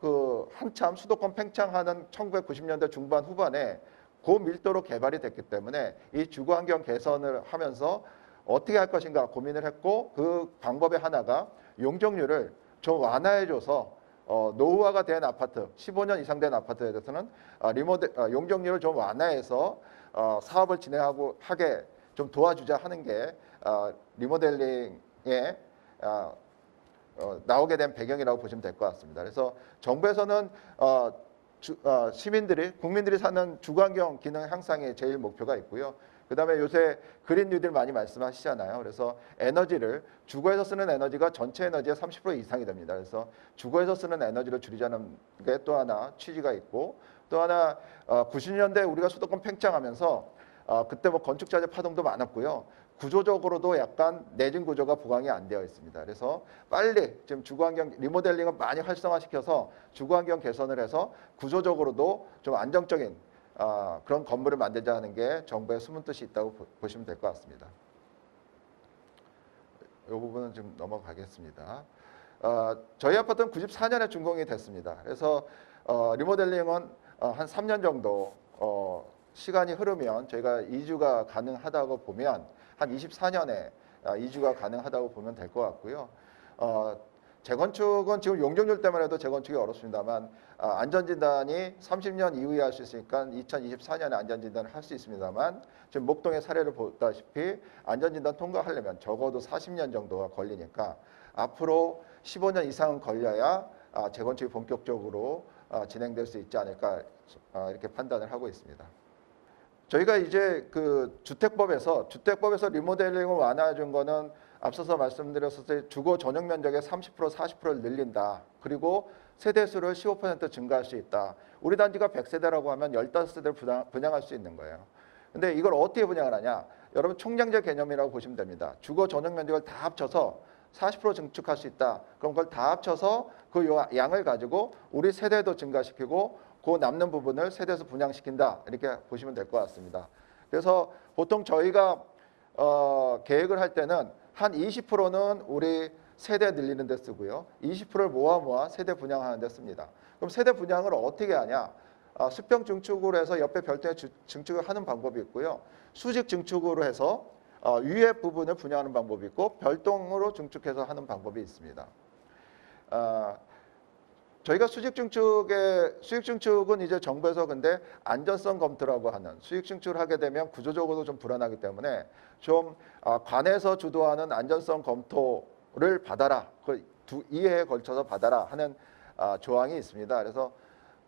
그 한참 수도권 팽창하는 1990년대 중반 후반에 고밀도로 개발이 됐기 때문에 이 주거 환경 개선을 하면서 어떻게 할 것인가 고민을 했고, 그 방법의 하나가 용적률을 좀 완화해줘서 노후화가 된 아파트, 15년 이상 된 아파트에 대해서는 용적률을 좀 완화해서 사업을 진행하고 하게 좀 도와주자 하는 게 리모델링에 나오게 된 배경이라고 보시면 될 것 같습니다. 그래서 정부에서는 국민들이 사는 주거환경 기능 향상이 제일 목표가 있고요. 그다음에 요새 그린 뉴딜 많이 말씀하시잖아요. 그래서 에너지를 주거에서 쓰는 에너지가 전체 에너지의 30% 이상이 됩니다. 그래서 주거에서 쓰는 에너지를 줄이자는 게 또 하나 취지가 있고, 또 하나 90년대 우리가 수도권 팽창하면서 그때 뭐 건축자재 파동도 많았고요. 구조적으로도 약간 내진 구조가 보강이 안 되어 있습니다. 그래서 빨리 지금 주거환경 리모델링을 많이 활성화시켜서 주거환경 개선을 해서 구조적으로도 좀 안정적인 그런 건물을 만들자는 게 정부의 숨은 뜻이 있다고 보시면 될 것 같습니다. 이 부분은 좀 넘어가겠습니다. 저희 아파트는 94년에 준공이 됐습니다. 그래서 리모델링은 한 3년 정도 시간이 흐르면 저희가 이주가 가능하다고 보면 한 24년에 이주가 가능하다고 보면 될 것 같고요. 재건축은 지금 용적률 때문에 해도 재건축이 어렵습니다만 안전진단이 30년 이후에 할 수 있으니까 2024년에 안전진단을 할 수 있습니다만, 지금 목동의 사례를 보다시피 안전진단 통과하려면 적어도 40년 정도가 걸리니까 앞으로 15년 이상은 걸려야 재건축이 본격적으로 진행될 수 있지 않을까 이렇게 판단을 하고 있습니다. 저희가 이제 그 주택법에서 리모델링을 완화해 준 거는 앞서서 말씀드렸을 때 주거 전용 면적의 30% 40%를 늘린다. 그리고 세대수를 15% 증가할 수 있다. 우리 단지가 100세대라고 하면 15세대를 분양할 수 있는 거예요. 근데 이걸 어떻게 분양을 하냐? 여러분 총량제 개념이라고 보시면 됩니다. 주거 전용 면적을 다 합쳐서 40% 증축할 수 있다. 그럼 그걸 다 합쳐서 그 양을 가지고 우리 세대도 증가시키고 그 남는 부분을 세대수 분양시킨다. 이렇게 보시면 될 것 같습니다. 그래서 보통 저희가 계획을 할 때는 한 20%는 우리 세대 늘리는 데 쓰고요. 20%를 모아 세대 분양하는 데 씁니다. 그럼 세대 분양을 어떻게 하냐? 수평 증축으로 해서 옆에 별도의 증축을 하는 방법이 있고요. 수직 증축으로 해서 위에 부분을 분양하는 방법이 있고 별동으로 증축해서 하는 방법이 있습니다. 저희가 수직 증축은 이제 정부에서 근데 안전성 검토라고 하는 수직 증축을 하게 되면 구조적으로 좀 불안하기 때문에 좀 관에서 주도하는 안전성 검토를 받아라. 그 2회에 걸쳐서 받아라 하는 조항이 있습니다. 그래서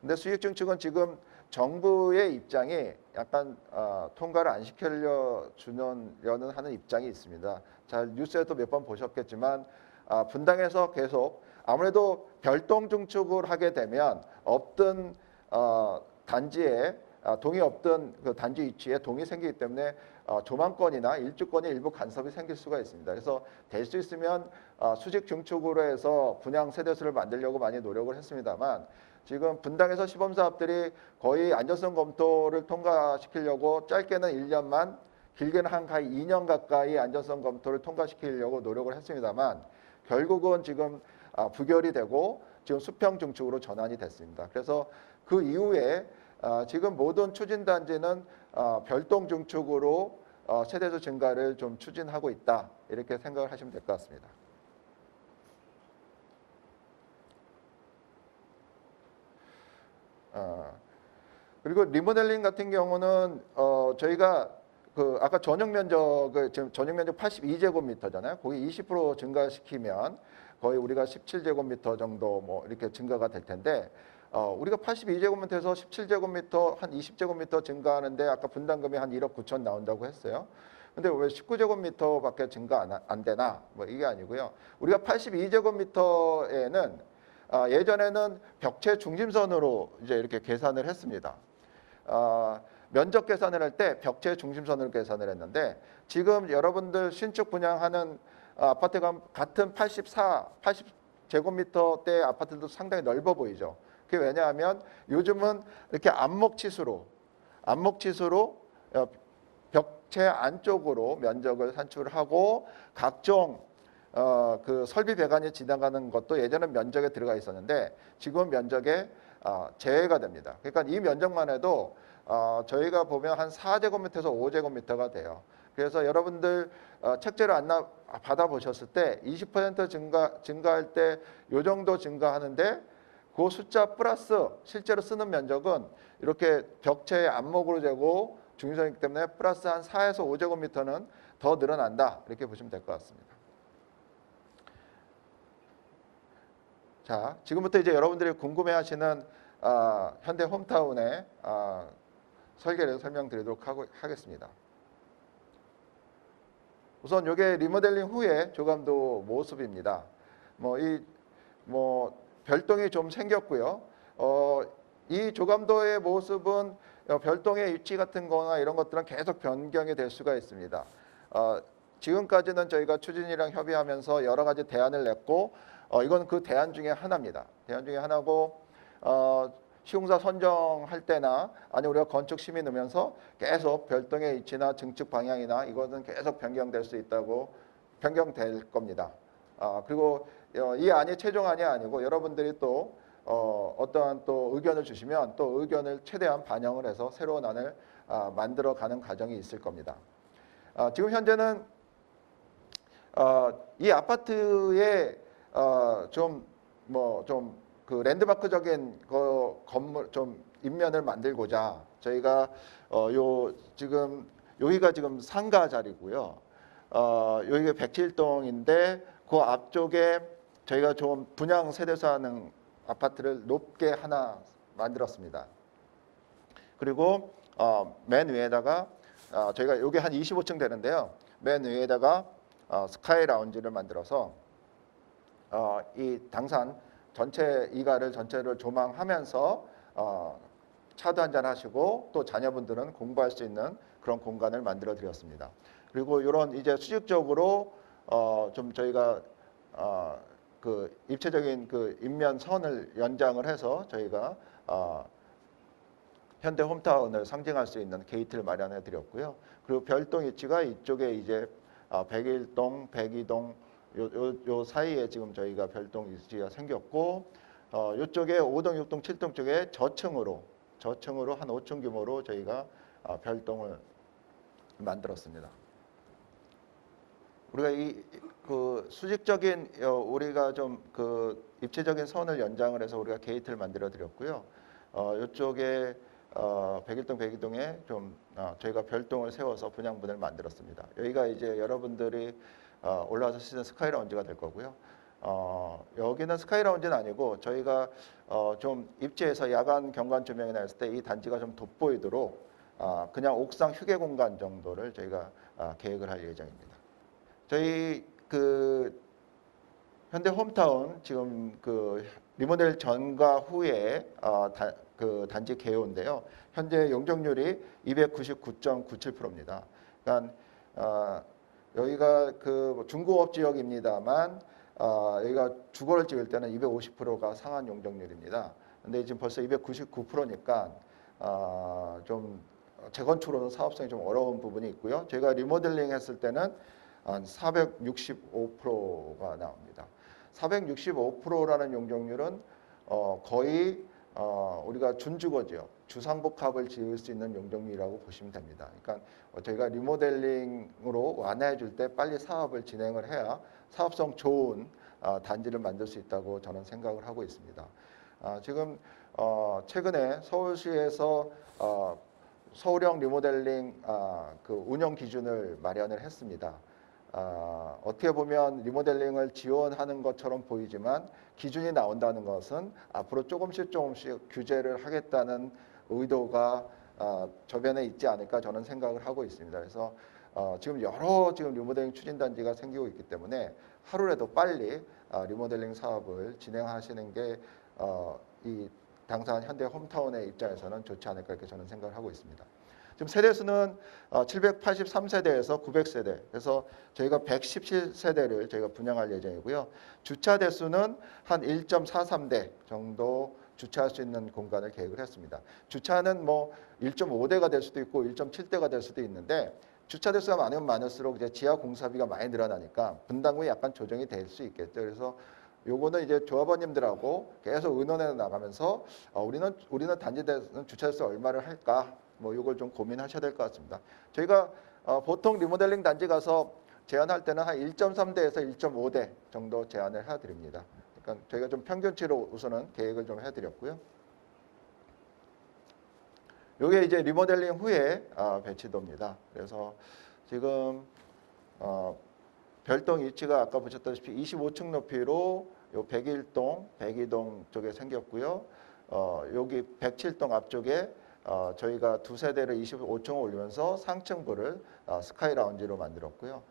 근데 수직 증축은 지금 정부의 입장이 약간 통과를 안 시키려는 하는 입장이 있습니다. 잘 뉴스에도 몇 번 보셨겠지만 분당에서 계속 아무래도 별동 증축을 하게 되면 없던 단지에 동이 없던 그 단지 위치에 동이 생기기 때문에 조망권이나 일주권의 일부 간섭이 생길 수가 있습니다. 그래서 될 수 있으면 수직 증축으로 해서 분양 세대수를 만들려고 많이 노력을 했습니다만 지금 분당에서 시범사업들이 거의 안전성 검토를 통과시키려고 짧게는 1년만 길게는 한 2년 가까이 안전성 검토를 통과시키려고 노력을 했습니다만 결국은 지금 부결이 되고 지금 수평 증축으로 전환이 됐습니다. 그래서 그 이후에 지금 모든 추진단지는 별동 증축으로 세대수 증가를 좀 추진하고 있다. 이렇게 생각을 하시면 될 것 같습니다. 그리고 리모델링 같은 경우는 저희가 그 아까 전용 면적을 지금 전용 면적 82제곱미터잖아요. 거기 20% 증가시키면 거의 우리가 17제곱미터 정도 뭐 이렇게 증가가 될 텐데 우리가 82제곱미터에서 17제곱미터 한 20제곱미터 증가하는데 아까 분담금이 한 1억 9천 나온다고 했어요. 근데 왜 19제곱미터밖에 증가 안 되나? 뭐 이게 아니고요. 우리가 82제곱미터에는 예전에는 벽체 중심선으로 이제 이렇게 계산을 했습니다. 면적 계산을 할 때 벽체 중심선으로 계산을 했는데 지금 여러분들 신축 분양하는 아파트가 같은 80제곱미터대 아파트도 상당히 넓어 보이죠. 그게 왜냐하면 요즘은 이렇게 안목치수로 벽체 안쪽으로 면적을 산출을 하고 각종 그 설비 배관이 지나가는 것도 예전엔 면적에 들어가 있었는데 지금 면적에 제외가 됩니다. 그러니까 이 면적만 해도 저희가 보면 한 4제곱미터에서 5제곱미터가 돼요. 그래서 여러분들 책제를 받아보셨을 때 20% 증가할 때 이 정도 증가하는데 그 숫자 플러스 실제로 쓰는 면적은 이렇게 벽체의 안목으로 재고 중심선이기 때문에 플러스 한 4에서 5제곱미터는 더 늘어난다. 이렇게 보시면 될 것 같습니다. 자, 지금부터 이제 여러분들이 궁금해하시는 현대 홈타운의 설계를 설명드리도록 하겠습니다. 우선 이게 리모델링 후에 조감도 모습입니다. 별동이 좀 생겼고요. 이 조감도의 모습은 별동의 위치 같은 거나 이런 것들은 계속 변경이 될 수가 있습니다. 지금까지는 저희가 추진이랑 협의하면서 여러 가지 대안을 냈고 이건 그 대안 중에 하나입니다. 대안 중에 하나고 시공사 선정할 때나 아니면 우리가 건축 심의 넣으면서 계속 별동의 위치나 증축 방향이나 이것은 계속 변경될 겁니다. 그리고 이 안이 최종안이 아니고 여러분들이 또 어떠한 또 의견을 주시면 또 의견을 최대한 반영을 해서 새로운 안을 만들어가는 과정이 있을 겁니다. 지금 현재는 이 아파트에 그 랜드마크적인 건물 좀 인면을 만들고자 저희가 여기가 지금 상가 자리고요. 여기가 107동인데 그 앞쪽에 저희가 좀 분양 세대수하는 아파트를 높게 하나 만들었습니다. 그리고 맨 위에다가 저희가 여기 한 25층 되는데요. 맨 위에다가 스카이 라운지를 만들어서 이 당산 전체 이가를 전체를 조망하면서 차도 한잔 하시고 또 자녀분들은 공부할 수 있는 그런 공간을 만들어 드렸습니다. 그리고 이런 이제 수직적으로 좀 저희가 그 입체적인 그 인면선을 연장을 해서 저희가 현대 홈타운을 상징할 수 있는 게이트를 마련해 드렸고요. 그리고 별동 위치가 이쪽에 이제 101동, 102동 요 사이에 지금 저희가 별동 일지가 생겼고 이쪽에 5동, 6동, 7동 쪽에 저층으로 한 5층 규모로 저희가 별동을 만들었습니다. 우리가 그 수직적인 우리가 좀 그 입체적인 선을 연장을 해서 우리가 게이트를 만들어 드렸고요. 이쪽에 101동에 좀 저희가 별동을 세워서 분양분을 만들었습니다. 여기가 이제 여러분들이 올라와서 쓰는 스카이라운지가 될 거고요. 여기는 스카이라운지는 아니고 저희가 좀 입지에서 야간 경관 조명이나 했을 때 이 단지가 좀 돋보이도록 그냥 옥상 휴게 공간 정도를 저희가 계획을 할 예정입니다. 저희 그 현대 홈타운 지금 그 리모델 전과 후에 그 단지 개요인데요. 현재 용적률이 299.97%입니다. 그러니까 여기가 그 중고업 지역입니다만 여기가 주거를 지을 때는 250%가 상한 용적률입니다. 근데 지금 벌써 299%니까 좀 재건축으로는 사업성이 좀 어려운 부분이 있고요. 저희가 리모델링 했을 때는 한 465%가 나옵니다. 465%라는 용적률은 거의 우리가 준주거 지역, 주상복합을 지을 수 있는 용적률이라고 보시면 됩니다. 그러니까 저희가 리모델링으로 완화해 줄 때 빨리 사업을 진행을 해야 사업성 좋은 단지를 만들 수 있다고 저는 생각을 하고 있습니다. 지금 최근에 서울시에서 서울형 리모델링 그 운영 기준을 마련을 했습니다. 어떻게 보면 리모델링을 지원하는 것처럼 보이지만 기준이 나온다는 것은 앞으로 조금씩 규제를 하겠다는 의도가 저변에 있지 않을까 저는 생각을 하고 있습니다. 그래서 지금 여러 리모델링 추진 단지가 생기고 있기 때문에 하루라도 빨리 리모델링 사업을 진행하시는 게 이 당사한 현대 홈타운의 입장에서는 좋지 않을까 이렇게 저는 생각을 하고 있습니다. 지금 세대수는 783세대에서 900세대, 그래서 저희가 117세대를 저희가 분양할 예정이고요. 주차 대수는 한 1.43대 정도 주차할 수 있는 공간을 계획을 했습니다. 주차는 뭐 1.5대가 될 수도 있고 1.7대가 될 수도 있는데 주차 대수가 많으면 많을수록 이제 지하 공사비가 많이 늘어나니까 분담 후에 약간 조정이 될 수 있겠죠. 그래서 요거는 이제 조합원님들하고 계속 의논해 나가면서 우리는 단지 대수는 주차 대수 얼마를 할까? 뭐 이걸 좀 고민하셔야 될 것 같습니다. 저희가 보통 리모델링 단지 가서 제한할 때는 한 1.3대에서 1.5대 정도 제한을 해드립니다. 그러니까 저희가 좀 평균치로 우선은 계획을 좀 해드렸고요. 이게 이제 리모델링 후에 배치도입니다. 그래서 지금 별동 위치가 아까 보셨다시피 25층 높이로 요 101동, 102동 쪽에 생겼고요. 여기 107동 앞쪽에 저희가 두 세대를 25층 올리면서 상층부를 스카이 라운지로 만들었고요.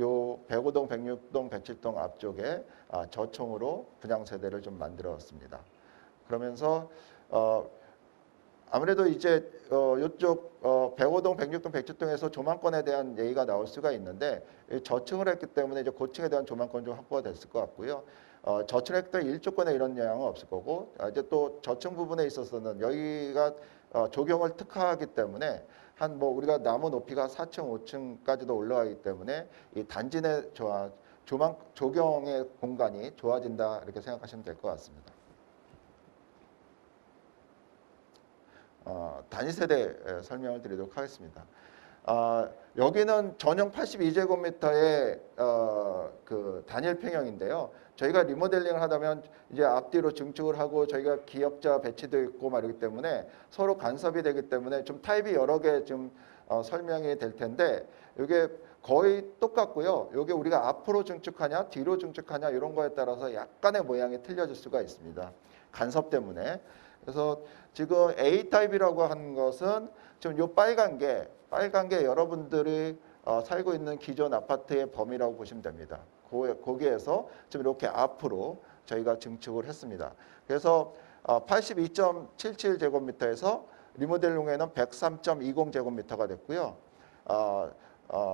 요 105동, 106동, 107동 앞쪽에 저층으로 분양 세대를 좀 만들었습니다. 그러면서 아무래도 이제 이쪽 105동, 106동, 107동에서 조망권에 대한 얘기가 나올 수가 있는데 저층을 했기 때문에 이제 고층에 대한 조망권 좀 확보가 됐을 것 같고요. 저층 했기 때문에 일조권에 이런 영향은 없을 거고 이제 또 저층 부분에 있어서는 여기가 조경을 특화하기 때문에 한 뭐 우리가 나무 높이가 4층, 5층까지도 올라가기 때문에 이 단지 내 조경의 공간이 좋아진다 이렇게 생각하시면 될 것 같습니다. 단위 세대 설명을 드리도록 하겠습니다. 여기는 전용 82제곱미터의 그 단일 평형인데요. 저희가 리모델링을 하다면 이제 앞뒤로 증축을 하고 저희가 기역자 배치도 있고 말이기 때문에 서로 간섭이 되기 때문에 좀 타입이 여러 개 좀 설명이 될 텐데 이게 거의 똑같고요. 이게 우리가 앞으로 증축하냐 뒤로 증축하냐 이런 거에 따라서 약간의 모양이 틀려질 수가 있습니다. 간섭 때문에. 그래서 지금 A 타입이라고 하는 것은 지금 요 빨간 게 여러분들이 살고 있는 기존 아파트의 범위라고 보시면 됩니다. 거기에서 지금 이렇게 앞으로 저희가 증축을 했습니다. 그래서 82.77제곱미터에서 리모델링에는 103.20제곱미터가 됐고요.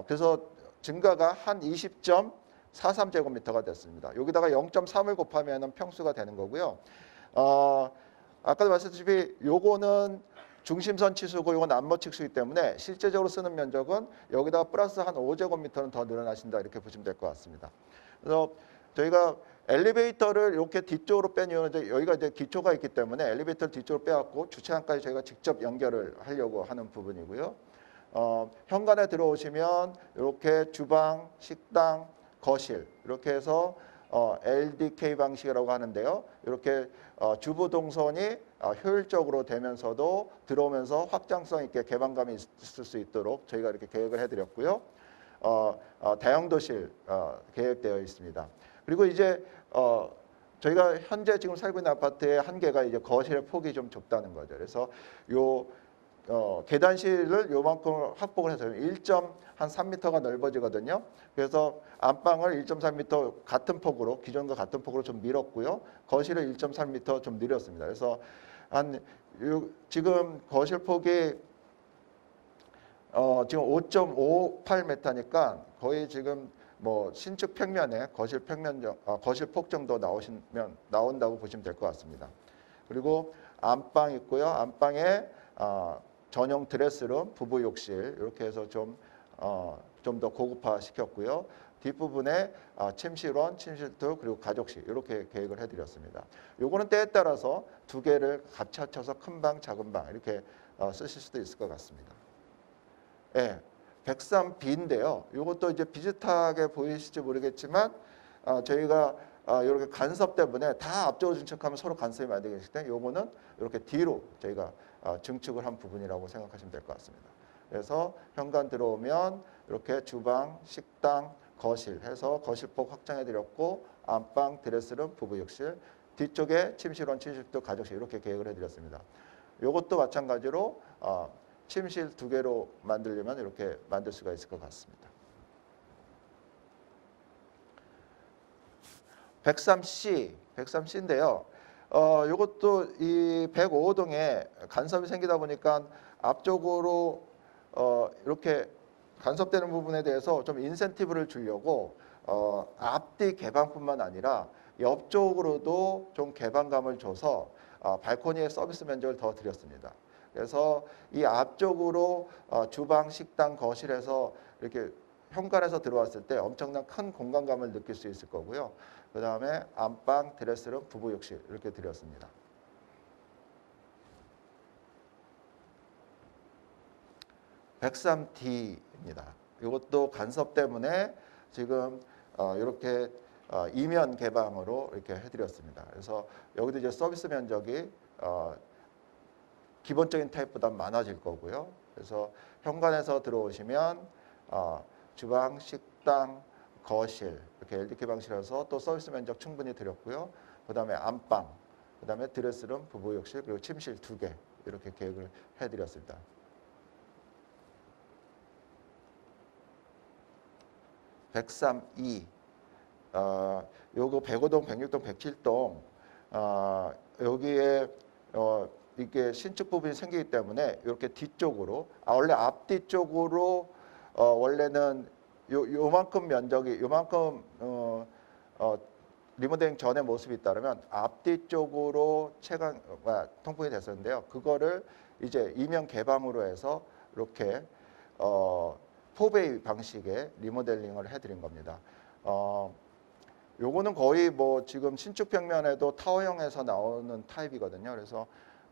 그래서 증가가 한 20.43제곱미터가 됐습니다. 여기다가 0.3을 곱하면 평수가 되는 거고요. 아까도 말씀드렸다시피 요거는 중심선 치수고 이건 암모측수이기 때문에 실제적으로 쓰는 면적은 여기다가 플러스 한 5제곱미터는 더 늘어나신다 이렇게 보시면 될 것 같습니다. 그래서 저희가 엘리베이터를 이렇게 뒤쪽으로 뺀 이유는 여기가 이제 기초가 있기 때문에 엘리베이터를 뒤쪽으로 빼갖고 주차장까지 저희가 직접 연결을 하려고 하는 부분이고요. 현관에 들어오시면 이렇게 주방, 식당, 거실 이렇게 해서 LDK 방식이라고 하는데요. 이렇게 주부 동선이 효율적으로 되면서도 들어오면서 확장성 있게 개방감이 있을 수 있도록 저희가 이렇게 계획을 해드렸고요. 다용도실 계획되어 있습니다. 그리고 이제 저희가 현재 지금 살고 있는 아파트의 한계가 이제 거실의 폭이 좀 좁다는 거죠. 그래서 요 계단실을 요만큼 확보를 해서 1.3m가 넓어지거든요. 그래서 안방을 1.3m 같은 폭으로 기존과 같은 폭으로 좀 밀었고요. 거실을 1.3m 좀 늘렸습니다. 그래서 지금 거실 폭이 지금 5.58m니까 거의 지금 뭐 신축 평면에 거실 폭 정도 나온다고 보시면 될 것 같습니다. 그리고 안방 있고요. 안방에 전용 드레스룸, 부부 욕실 이렇게 해서 좀 더 고급화 시켰고요. 뒷부분에 침실원, 침실도 그리고 가족실 이렇게 계획을 해드렸습니다. 요거는 때에 따라서 두 개를 같이 합쳐서 큰 방, 작은 방 이렇게 쓰실 수도 있을 것 같습니다. 예, 103B인데요. 이것도 이제 비슷하게 보이실지 모르겠지만 저희가 이렇게 간섭 때문에 다 앞쪽으로 증축하면 서로 간섭이 많이 되기 때문에 요거는 이렇게 뒤로 저희가 증축을 한 부분이라고 생각하시면 될 것 같습니다. 그래서 현관 들어오면 이렇게 주방, 식당, 거실 해서 거실폭 확장해 드렸고 안방, 드레스룸, 부부욕실, 뒤쪽에 침실원, 침실도 가족실 이렇게 계획을 해드렸습니다. 이것도 마찬가지로 침실 2개로 만들려면 이렇게 만들 수가 있을 것 같습니다. 103C인데요. 이것도 이 105동에 간섭이 생기다 보니까 앞쪽으로 이렇게 간섭되는 부분에 대해서 좀 인센티브를 주려고 앞뒤 개방뿐만 아니라 옆쪽으로도 좀 개방감을 줘서 발코니에 서비스 면적을 더 드렸습니다. 그래서 이 앞쪽으로 주방, 식당, 거실에서 이렇게 현관에서 들어왔을 때 엄청난 큰 공간감을 느낄 수 있을 거고요. 그 다음에 안방, 드레스룸, 부부욕실 이렇게 드렸습니다. 103D입니다. 이것도 간섭 때문에 지금 이렇게 이면 개방으로 이렇게 해드렸습니다. 그래서 여기도 이제 서비스 면적이 기본적인 타입보다 많아질 거고요. 그래서 현관에서 들어오시면 주방, 식당, 거실 이렇게 LDK 방식이라서 또 서비스 면적 충분히 드렸고요. 그 다음에 안방, 그 다음에 드레스룸, 부부욕실 그리고 침실 2개 이렇게 계획을 해드렸습니다. 103E 요거 105동, 106동, 107동 여기에 이게 신축 부분이 생기기 때문에 이렇게 뒤쪽으로 원래 앞뒤 쪽으로 원래는 요만큼 면적이 요만큼 리모델링 전의 모습이 있다면 앞뒤 쪽으로 통풍이 됐었는데요. 그거를 이제 이면 개방으로 해서 이렇게 4베이 방식의 리모델링을 해드린 겁니다. 요거는 거의 뭐 지금 신축 평면에도 타워형에서 나오는 타입이거든요. 그래서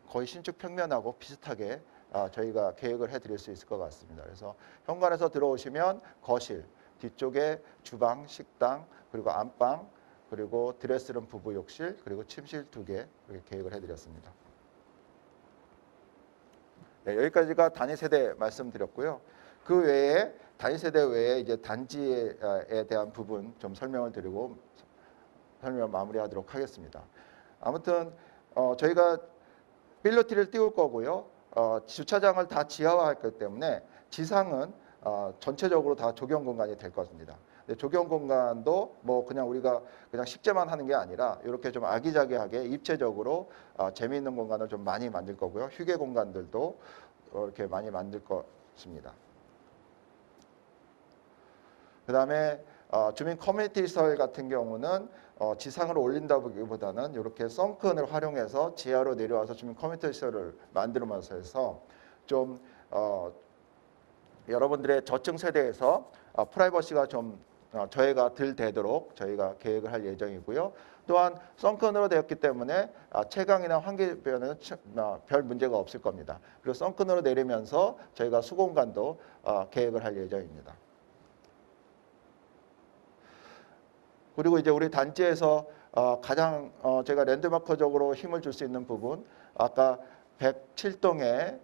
거의 신축 평면하고 비슷하게 저희가 계획을 해드릴 수 있을 것 같습니다. 그래서 현관에서 들어오시면 거실, 뒤쪽에 주방, 식당, 그리고 안방, 그리고 드레스룸, 부부욕실, 그리고 침실 2개 이렇게 계획을 해드렸습니다. 네, 여기까지가 단위 세대 말씀드렸고요. 그 외에 단위 세대 외에 이제 단지에 대한 부분 좀 설명을 드리고 설명을 마무리하도록 하겠습니다. 아무튼 저희가 필로티를 띄울 거고요. 주차장을 다 지하화할 거기 때문에 지상은 전체적으로 다 조경 공간이 될 것입니다. 조경 공간도 뭐 그냥 우리가 그냥 식재만 하는 게 아니라 이렇게 좀 아기자기하게 입체적으로 재미있는 공간을 좀 많이 만들 거고요. 휴게 공간들도 이렇게 많이 만들 것입니다. 그 다음에 주민 커뮤니티 시설 같은 경우는 지상으로 올린다기보다는 이렇게 썬큰을 활용해서 지하로 내려와서 주민 커뮤니티 시설을 만들면서 해서 좀 여러분들의 저층 세대에서 프라이버시가 좀 저해가 덜 되도록 저희가 계획을 할 예정이고요. 또한 썬큰으로 되었기 때문에 채광이나 환기변에는 별 문제가 없을 겁니다. 그리고 썬큰으로 내리면서 저희가 수공간도 계획을 할 예정입니다. 그리고 이제 우리 단지에서 가장 제가 랜드마크적으로 힘을 줄 수 있는 부분, 아까 107동의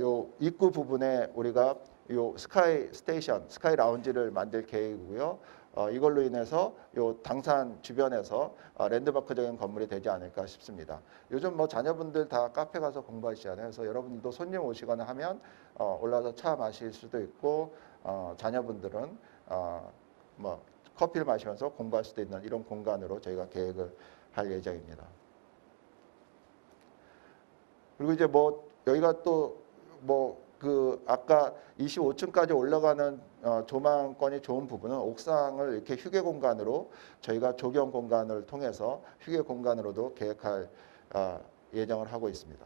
요 입구 부분에 우리가 요 스카이 스테이션, 스카이 라운지를 만들 계획이고요. 이걸로 인해서 요 당산 주변에서 랜드마크적인 건물이 되지 않을까 싶습니다. 요즘 뭐 자녀분들 다 카페 가서 공부하시잖아요. 그래서 여러분들도 손님 오시거나 하면 올라서 차 마실 수도 있고 자녀분들은 뭐 커피를 마시면서 공부할 수도 있는 이런 공간으로 저희가 계획을 할 예정입니다. 그리고 이제 뭐 여기가 또 뭐 그 아까 25층까지 올라가는 조망권이 좋은 부분은 옥상을 이렇게 휴게 공간으로 저희가 조경 공간을 통해서 휴게 공간으로도 계획할 예정을 하고 있습니다.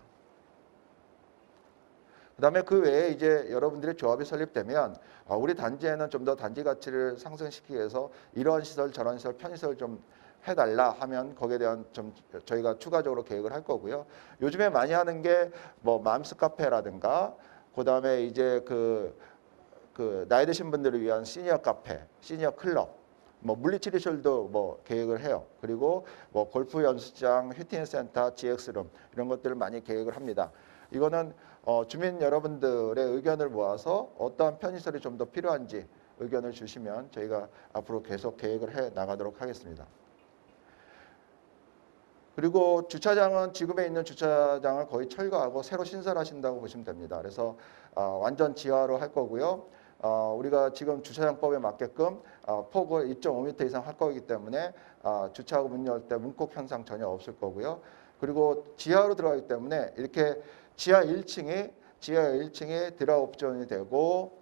그다음에 그 외에 이제 여러분들의 조합이 설립되면 우리 단지에는 좀 더 단지 가치를 상승시키기 위해서 이런 시설 저런 시설 편의시설 좀 해달라 하면 거기에 대한 좀 저희가 추가적으로 계획을 할 거고요. 요즘에 많이 하는 게 뭐 맘스 카페라든가 그다음에 이제 그 나이 드신 분들을 위한 시니어 카페, 시니어 클럽, 뭐 물리치료실도 뭐 계획을 해요. 그리고 뭐 골프 연습장, 휘트니스 센터, GX룸 이런 것들을 많이 계획을 합니다. 이거는 주민 여러분들의 의견을 모아서 어떠한 편의시설이 좀 더 필요한지 의견을 주시면 저희가 앞으로 계속 계획을 해 나가도록 하겠습니다. 그리고 주차장은 지금에 있는 주차장을 거의 철거하고 새로 신설하신다고 보시면 됩니다. 그래서 완전 지하로 할 거고요. 우리가 지금 주차장법에 맞게끔 폭을 2.5m 이상 할 거기 때문에 주차하고 문 열 때 문콕 현상 전혀 없을 거고요. 그리고 지하로 들어가기 때문에 이렇게 지하 1층에 드라이 옵션이 되고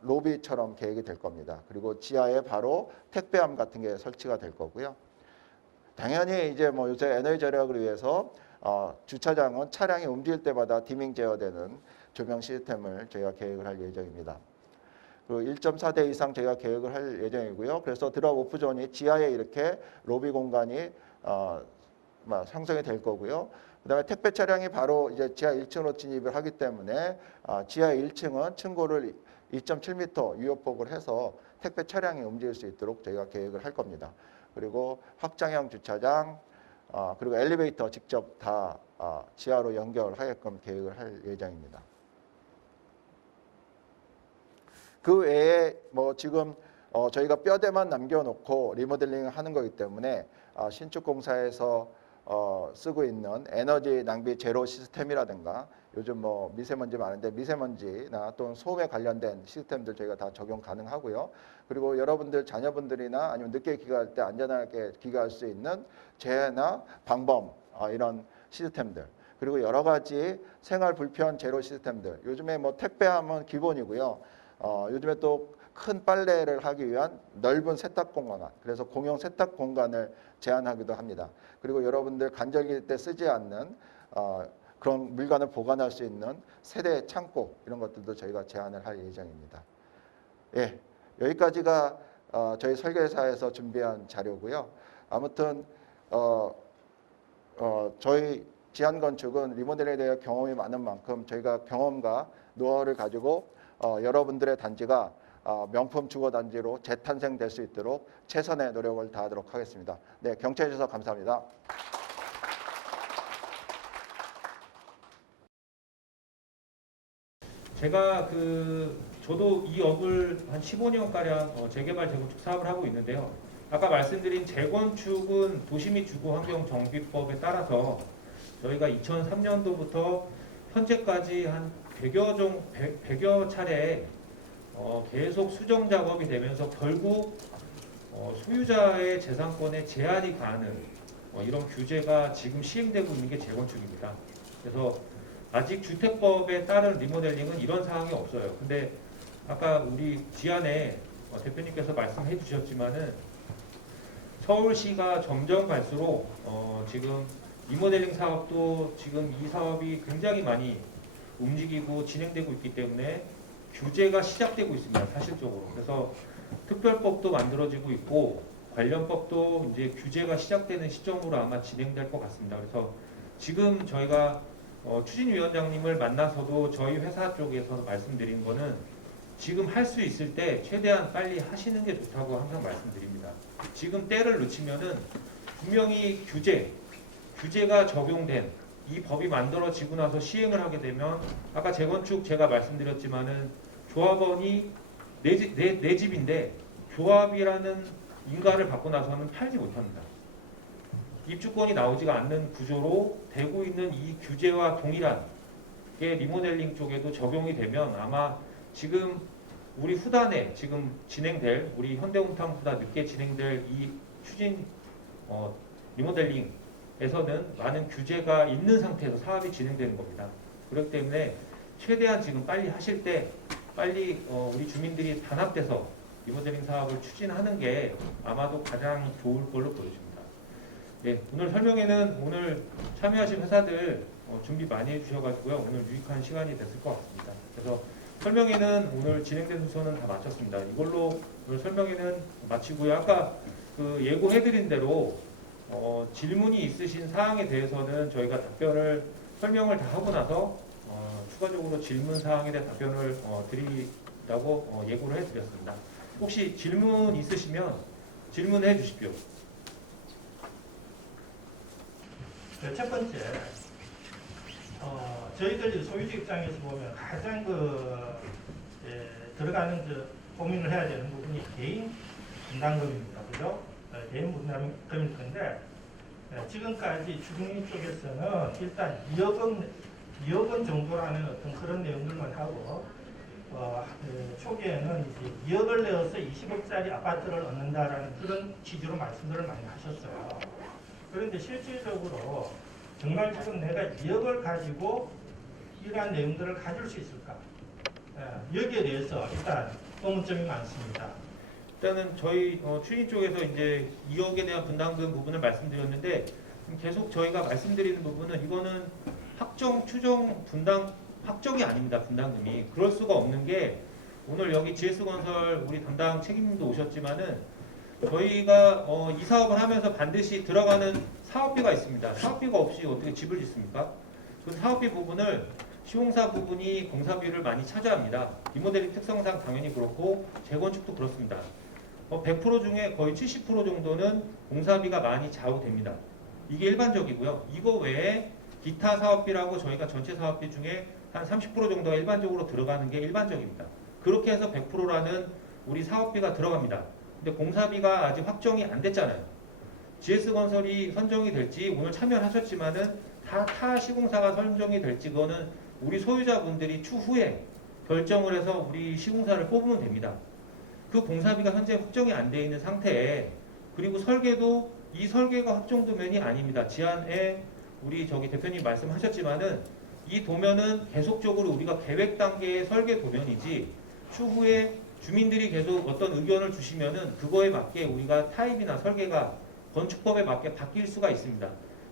로비처럼 계획이 될 겁니다. 그리고 지하에 바로 택배함 같은 게 설치가 될 거고요. 당연히 이제 뭐 요새 에너지 절약을 위해서 주차장은 차량이 움직일 때마다 디밍 제어되는 조명 시스템을 저희가 계획을 할 예정입니다. 그리고 1.4대 이상 저희가 계획을 할 예정이고요. 그래서 드랍 오프존이 지하에 이렇게 로비 공간이 형성이 될 거고요. 그다음에 택배 차량이 바로 이제 지하 1층으로 진입을 하기 때문에 지하 1층은 층고를 2.7m 유효폭을 해서 택배 차량이 움직일 수 있도록 저희가 계획을 할 겁니다. 그리고 확장형 주차장, 그리고 엘리베이터 직접 다 지하로 연결하게끔 계획을 할 예정입니다. 그 외에 뭐 지금 저희가 뼈대만 남겨놓고 리모델링을 하는 거기 때문에 신축공사에서 쓰고 있는 에너지 낭비 제로 시스템이라든가 요즘 뭐 미세먼지 많은데 미세먼지나 또는 소음에 관련된 시스템들 저희가 다 적용 가능하고요. 그리고 여러분들 자녀분들이나 아니면 늦게 귀가할 때 안전하게 귀가할 수 있는 재해나 방범 이런 시스템들 그리고 여러 가지 생활 불편 제로 시스템들 요즘에 뭐 택배하면 기본이고요. 요즘에 또 큰 빨래를 하기 위한 넓은 세탁 공간 그래서 공용 세탁 공간을 제한하기도 합니다. 그리고 여러분들 간절기 때 쓰지 않는 그런 물건을 보관할 수 있는 세대 창고 이런 것들도 저희가 제안을 할 예정입니다. 예, 여기까지가 저희 설계사에서 준비한 자료고요. 아무튼 저희 지한건축은 리모델링에 대해 경험이 많은 만큼 저희가 경험과 노하우를 가지고 여러분들의 단지가 명품 주거단지로 재탄생될 수 있도록 최선의 노력을 다하도록 하겠습니다. 네, 경청해 주셔서 감사합니다. 제가 저도 이 업을 한 15년가량 재개발 재건축 사업을 하고 있는데요. 아까 말씀드린 재건축은 도시 및 주거환경정비법에 따라서 저희가 2003년도부터 현재까지 한 100여 차례 계속 수정 작업이 되면서 결국 소유자의 재산권에 제한이 가는 이런 규제가 지금 시행되고 있는 게 재건축입니다. 그래서 아직 주택법에 따른 리모델링은 이런 사항이 없어요. 근데 아까 우리 지안에 대표님께서 말씀해 주셨지만은 서울시가 점점 갈수록 지금 리모델링 사업도 지금 이 사업이 굉장히 많이 움직이고 진행되고 있기 때문에 규제가 시작되고 있습니다. 사실적으로. 그래서 특별법도 만들어지고 있고 관련법도 이제 규제가 시작되는 시점으로 아마 진행될 것 같습니다. 그래서 지금 저희가 추진위원장님을 만나서도 저희 회사 쪽에서 말씀드린 거는 지금 할 수 있을 때 최대한 빨리 하시는 게 좋다고 항상 말씀드립니다. 지금 때를 놓치면은 분명히 규제가 적용된 이 법이 만들어지고 나서 시행을 하게 되면 아까 재건축 제가 말씀드렸지만은 조합원이 내 집인데 조합이라는 인가를 받고 나서는 팔지 못합니다. 입주권이 나오지가 않는 구조로 되고 있는 이 규제와 동일한 게 리모델링 쪽에도 적용이 되면 아마 지금 우리 후단에 지금 진행될 우리 현대홈타운보다 늦게 진행될 이 추진 리모델링에서는 많은 규제가 있는 상태에서 사업이 진행되는 겁니다. 그렇기 때문에 최대한 지금 빨리 하실 때 빨리 우리 주민들이 단합돼서 리모델링 사업을 추진하는 게 아마도 가장 좋을 걸로 보여집니다. 네, 오늘 설명회는 오늘 참여하신 회사들 준비 많이 해주셔가지고요. 오늘 유익한 시간이 됐을 것 같습니다. 그래서 설명회는 오늘 진행된 순서는 다 마쳤습니다. 이걸로 오늘 설명회는 마치고요. 아까 그 예고해드린 대로 질문이 있으신 사항에 대해서는 저희가 설명을 다 하고 나서 추가적으로 질문 사항에 대한 답변을 드리라고 예고를 해드렸습니다. 혹시 질문 있으시면 질문해 주십시오. 첫 번째, 저희들 소유주 입장에서 보면 가장 들어가는 고민을 해야 되는 부분이 개인 분담금입니다. 그죠? 개인 분담금일 건데, 지금까지 주중인 쪽에서는 일단 2억 원 정도라는 어떤 그런 내용들만 하고, 초기에는 이제 2억을 내어서 20억짜리 아파트를 얻는다라는 그런 취지로 말씀들을 많이 하셨어요. 그런데 실질적으로 정말 지금 내가 2억을 가지고 이러한 내용들을 가질 수 있을까? 여기에 대해서 일단 의문점이 많습니다. 일단은 저희 추진 쪽에서 이제 2억에 대한 분담금 부분을 말씀드렸는데 계속 저희가 말씀드리는 부분은 이거는 확정이 아닙니다. 분담금이. 그럴 수가 없는 게 오늘 여기 GS건설 우리 담당 책임님도 오셨지만은 저희가 이 사업을 하면서 반드시 들어가는 사업비가 있습니다. 사업비가 없이 어떻게 집을 짓습니까? 그 사업비 부분을 시공사 부분이 공사비를 많이 차지합니다. 리모델링 특성상 당연히 그렇고 재건축도 그렇습니다. 100% 중에 거의 70% 정도는 공사비가 많이 좌우됩니다. 이게 일반적이고요. 이거 외에 기타 사업비라고 저희가 전체 사업비 중에 한 30% 정도가 일반적으로 들어가는 게 일반적입니다. 그렇게 해서 100%라는 우리 사업비가 들어갑니다. 근데 공사비가 아직 확정이 안 됐잖아요. GS건설이 선정이 될지 오늘 참여하셨지만은 타 시공사가 선정이 될지 그거는 우리 소유자분들이 추후에 결정을 해서 우리 시공사를 뽑으면 됩니다. 그 공사비가 현재 확정이 안 돼 있는 상태에 그리고 설계도 이 설계가 확정도면이 아닙니다. 지안에 우리 대표님 말씀하셨지만은 이 도면은 계속적으로 우리가 계획 단계의 설계 도면이지 추후에 주민들이 계속 어떤 의견을 주시면은 그거에 맞게 우리가 타입이나 설계가 건축법에 맞게 바뀔 수가 있습니다.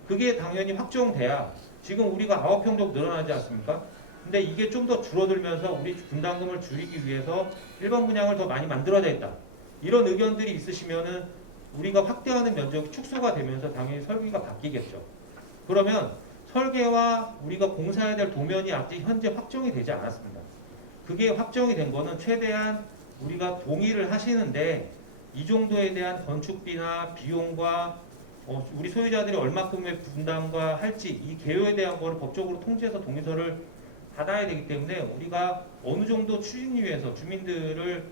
그게 당연히 확정돼야 지금 우리가 9평 정도 늘어나지 않습니까? 근데 이게 좀 더 줄어들면서 우리 분담금을 줄이기 위해서 1번 분양을 더 많이 만들어야겠다. 이런 의견들이 있으시면은 우리가 확대하는 면적이 축소가 되면서 당연히 설계가 바뀌겠죠. 그러면 설계와 우리가 공사해야 될 도면이 아직 현재 확정이 되지 않았습니다. 그게 확정이 된 거는 최대한 우리가 동의를 하시는데 이 정도에 대한 건축비나 비용과 우리 소유자들이 얼마큼의 분담과 할지 이 개요에 대한 거를 법적으로 통지해서 동의서를 받아야 되기 때문에 우리가 어느 정도 추진위에서 주민들을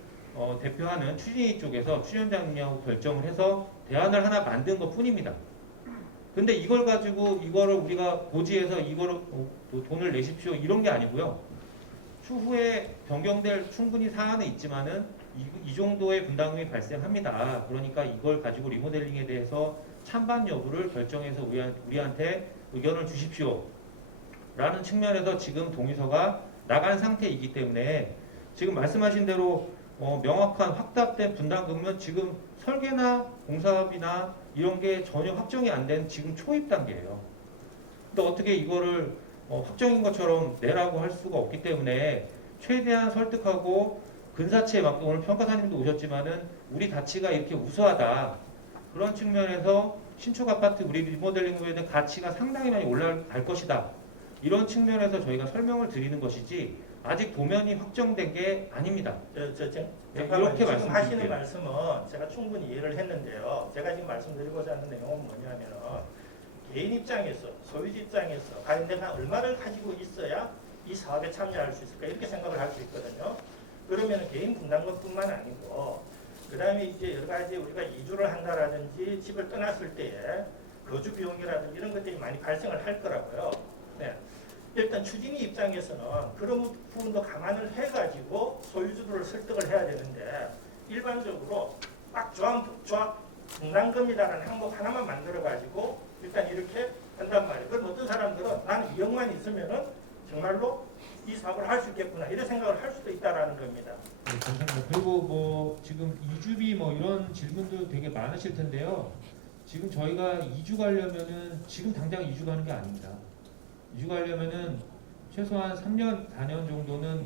대표하는 추진위 쪽에서 추진위원장님하고 결정을 해서 대안을 하나 만든 것 뿐입니다. 근데 이걸 가지고 이거를 우리가 고지해서 이거를 돈을 내십시오 이런 게 아니고요. 추후에 변경될 충분히 사안은 있지만은 이 정도의 분담금이 발생합니다. 그러니까 이걸 가지고 리모델링에 대해서 찬반 여부를 결정해서 우리한테 의견을 주십시오. 라는 측면에서 지금 동의서가 나간 상태이기 때문에 지금 말씀하신 대로 명확한 확답된 분담금은 지금 설계나 공사비나 이런 게 전혀 확정이 안 된 지금 초입 단계예요. 근데 어떻게 이거를 확정인 것처럼 내라고 할 수가 없기 때문에 최대한 설득하고 근사치에 맞게 오늘 평가사님도 오셨지만은 우리 가치가 이렇게 우수하다. 그런 측면에서 신축 아파트 우리 리모델링 후에 대한 가치가 상당히 많이 올라갈 것이다. 이런 측면에서 저희가 설명을 드리는 것이지 아직 도면이 확정된 게 아닙니다. 잠깐만요. 이렇게 지금 말씀드릴게요. 하시는 말씀은 제가 충분히 이해를 했는데요. 제가 지금 말씀드리고자 하는 내용은 뭐냐면은 개인 입장에서, 소유주 입장에서 과연 내가 얼마를 가지고 있어야 이 사업에 참여할 수 있을까 이렇게 생각을 할 수 있거든요. 그러면 개인 분담금뿐만 아니고 그 다음에 이제 여러 가지 우리가 이주를 한다라든지 집을 떠났을 때에 거주 비용이라든지 이런 것들이 많이 발생을 할 거라고요. 네. 일단 추진위 입장에서는 그런 부분도 감안을 해가지고 소유주들을 설득을 해야 되는데 일반적으로 딱 조합 분담금이라는 항목 하나만 만들어가지고 일단 이렇게 한단 말이에요. 그럼 어떤 사람들은 나는 2억만 있으면은 정말로 이 사업을 할 수 있겠구나 이런 생각을 할 수도 있다라는 겁니다. 네, 감사합니다. 그리고 뭐 지금 이주비 뭐 이런 질문도 되게 많으실 텐데요. 지금 저희가 이주 가려면은 지금 당장 이주 가는 게 아닙니다. 이주 가려면은 최소한 3년, 4년 정도는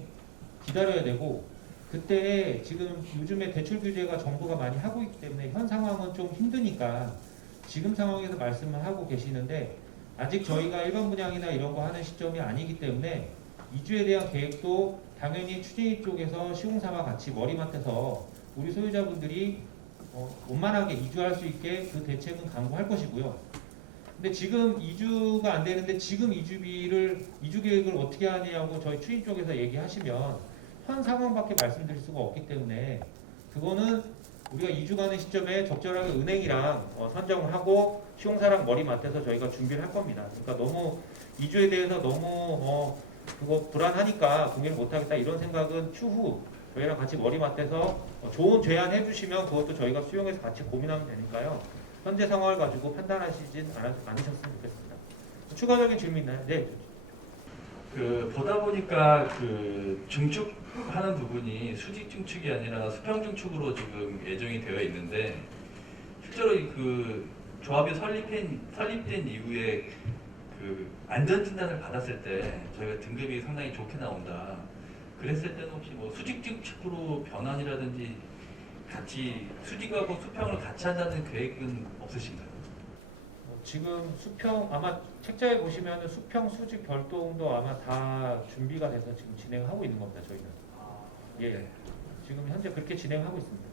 기다려야 되고 그때 지금 요즘에 대출 규제가 정부가 많이 하고 있기 때문에 현 상황은 좀 힘드니까 지금 상황에서 말씀을 하고 계시는데 아직 저희가 일반 분양이나 이런 거 하는 시점이 아니기 때문에 이주에 대한 계획도 당연히 추진위 쪽에서 시공사와 같이 머리맡에서 우리 소유자분들이 원만하게 이주할 수 있게 그 대책은 강구할 것이고요. 근데 지금 이주가 안 되는데 지금 이주 계획을 어떻게 하냐고 저희 추진 쪽에서 얘기하시면 현 상황밖에 말씀드릴 수가 없기 때문에 그거는 우리가 이주 가는 시점에 적절하게 은행이랑 선정을 하고 시공사랑 머리맡에서 저희가 준비를 할 겁니다. 그러니까 너무 이주에 대해서 너무 그거 불안하니까 공개를 못하겠다 이런 생각은 추후 저희랑 같이 머리맡에서 좋은 제안해 주시면 그것도 저희가 수용해서 같이 고민하면 되니까요. 현재 상황을 가지고 판단하시진 않으셨으면 좋겠습니다. 추가적인 질문 있나요? 네. 그 보다 보니까 그 중축하는 부분이 수직 중축이 아니라 수평 중축으로 지금 예정이 되어 있는데 실제로 그 조합이 설립된 이후에 그 안전 진단을 받았을 때 저희가 등급이 상당히 좋게 나온다. 그랬을 때는 혹시 뭐 수직 중축으로 변환이라든지 같이 수직하고 수평을 같이 한다는 계획은 없으신가요? 지금 수평 아마 책자에 보시면 수평 수직 별도도 아마 다 준비가 돼서 지금 진행하고 있는 겁니다. 저희는 예 지금 현재 그렇게 진행하고 있습니다.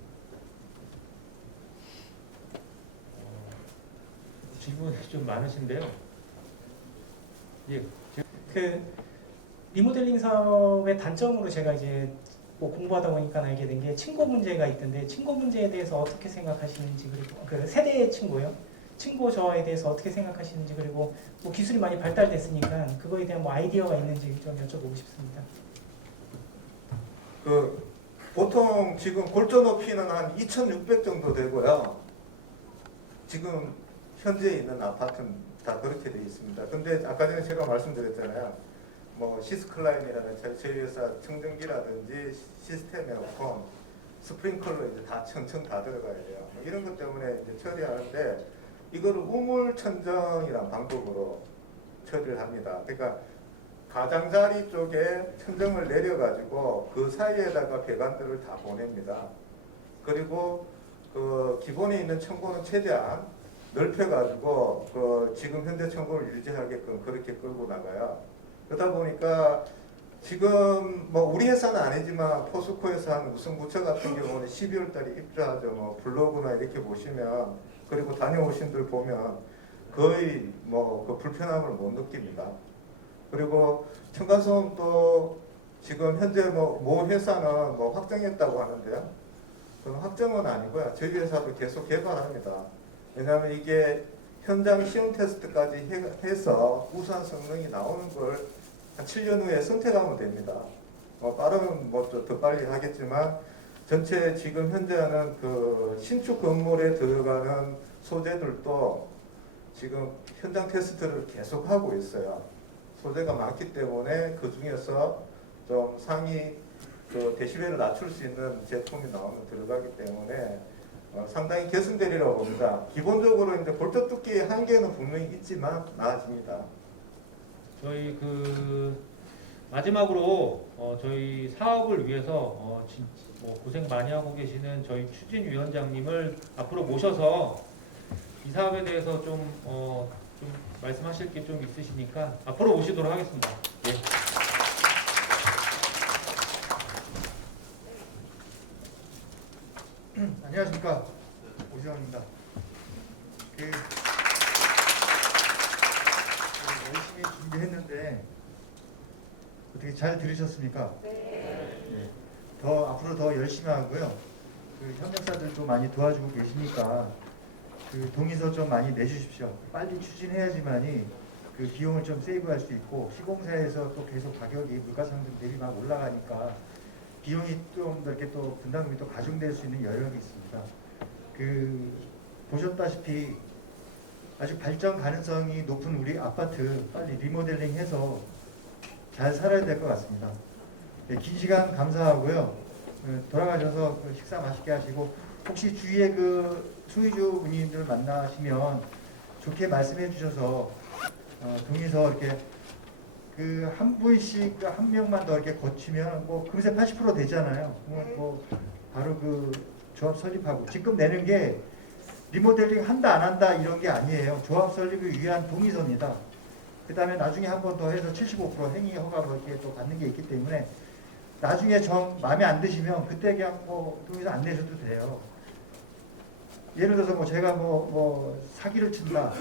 질문이 좀 많으신데요. 예. 그 리모델링 사업의 단점으로 제가 이제 뭐 공부하다 보니까 알게 된 게 층고 문제가 있던데 층고 문제에 대해서 어떻게 생각하시는지 그리고 그 세대 층고요. 층고 저하에 대해서 어떻게 생각하시는지 그리고 뭐 기술이 많이 발달됐으니까 그거에 대한 뭐 아이디어가 있는지 좀 여쭤보고 싶습니다. 그 보통 지금 골조 높이는 한 2,600 정도 되고요. 지금 현재 있는 아파트는 다 그렇게 되어 있습니다. 근데 아까 전에 제가 말씀드렸잖아요. 뭐 시스클라임이라는 저희 회사 청정기라든지 시스템 에어컨, 스프링클러 이제 다 층층 다 들어가야 돼요. 뭐 이런 것 때문에 이제 처리하는데 이거를 우물 천정이라는 방법으로 처리를 합니다. 그러니까 가장자리 쪽에 천정을 내려가지고 그 사이에다가 배관들을 다 보냅니다. 그리고 그 기본에 있는 층고는 최대한 넓혀가지고 그 지금 현재 층고를 유지하게끔 그렇게 끌고 나가요. 그러다 보니까 지금 뭐 우리 회사는 아니지만 포스코에서 한 우승구청 같은 경우는 12월 달에 입주하죠. 뭐 블로그나 이렇게 보시면 그리고 다녀오신 분 보면 거의 뭐 그 불편함을 못 느낍니다. 그리고 층간소음도 지금 현재 모 회사는 뭐 확정했다고 하는데요. 그건 확정은 아니고요. 저희 회사도 계속 개발합니다. 왜냐하면 이게 현장 시험 테스트까지 해서 우수한 성능이 나오는 걸 한 7년 후에 선택하면 됩니다. 빠르면 뭐 더 빨리 하겠지만 전체 지금 현재는 그 신축 건물에 들어가는 소재들도 지금 현장 테스트를 계속 하고 있어요. 소재가 많기 때문에 그 중에서 좀 상위 그 데시벨을 낮출 수 있는 제품이 나오면 들어가기 때문에 상당히 개선되리라고 봅니다. 기본적으로 이제 볼트 두께 한계는 분명히 있지만 나아집니다. 저희 마지막으로 저희 사업을 위해서 고생 많이 하고 계시는 저희 추진위원장님을 앞으로 모셔서 이 사업에 대해서 좀 말씀하실 게 좀 있으시니까 앞으로 모시도록 하겠습니다. 예. 안녕하십니까, 오지환입니다. 열심히 준비했는데 어떻게 잘 들으셨습니까? 네. 앞으로 더 열심히 하고요. 협력사들도 많이 도와주고 계시니까 동의서 좀 많이 내주십시오. 빨리 추진해야지만이 비용을 좀 세이브할 수 있고, 시공사에서 또 계속 가격이 물가상승 대비 막 올라가니까 비용이 좀 이렇게 또 분담금이 또 가중될 수 있는 여력이 있습니다. 보셨다시피 아주 발전 가능성이 높은 우리 아파트 빨리 리모델링해서 잘 살아야 될 것 같습니다. 네, 긴 시간 감사하고요. 돌아가셔서 식사 맛있게 하시고, 혹시 주위에 소유주분들 만나시면 좋게 말씀해 주셔서 동의서 이렇게 한 분씩 한 명만 더 이렇게 거치면 금세 80% 되잖아요. 바로 조합 설립하고, 지금 내는 게 리모델링 한다 안 한다 이런 게 아니에요. 조합 설립을 위한 동의서입니다. 그 다음에 나중에 한 번 더 해서 75% 행위 허가 이렇게 또 받는 게 있기 때문에 나중에 마음에 안 드시면 그때 그냥 동의서 안 내셔도 돼요. 예를 들어서 제가 사기를 친다,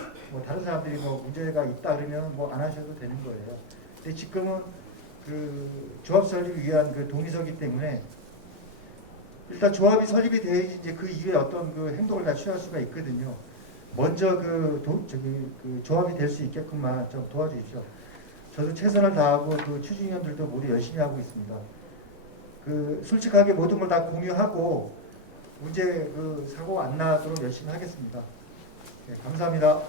다른 사람들이 문제가 있다 그러면 안 하셔도 되는 거예요. 근데 지금은 조합 설립을 위한 동의서이기 때문에 일단 조합이 설립이 돼야지 이제 그 이후에 어떤 행동을 다 취할 수가 있거든요. 먼저 조합이 될 수 있게끔만 좀 도와주십시오. 저도 최선을 다하고 추진위원들도 모두 열심히 하고 있습니다. 솔직하게 모든 걸 다 공유하고 문제 사고 안 나도록 열심히 하겠습니다. 네, 감사합니다.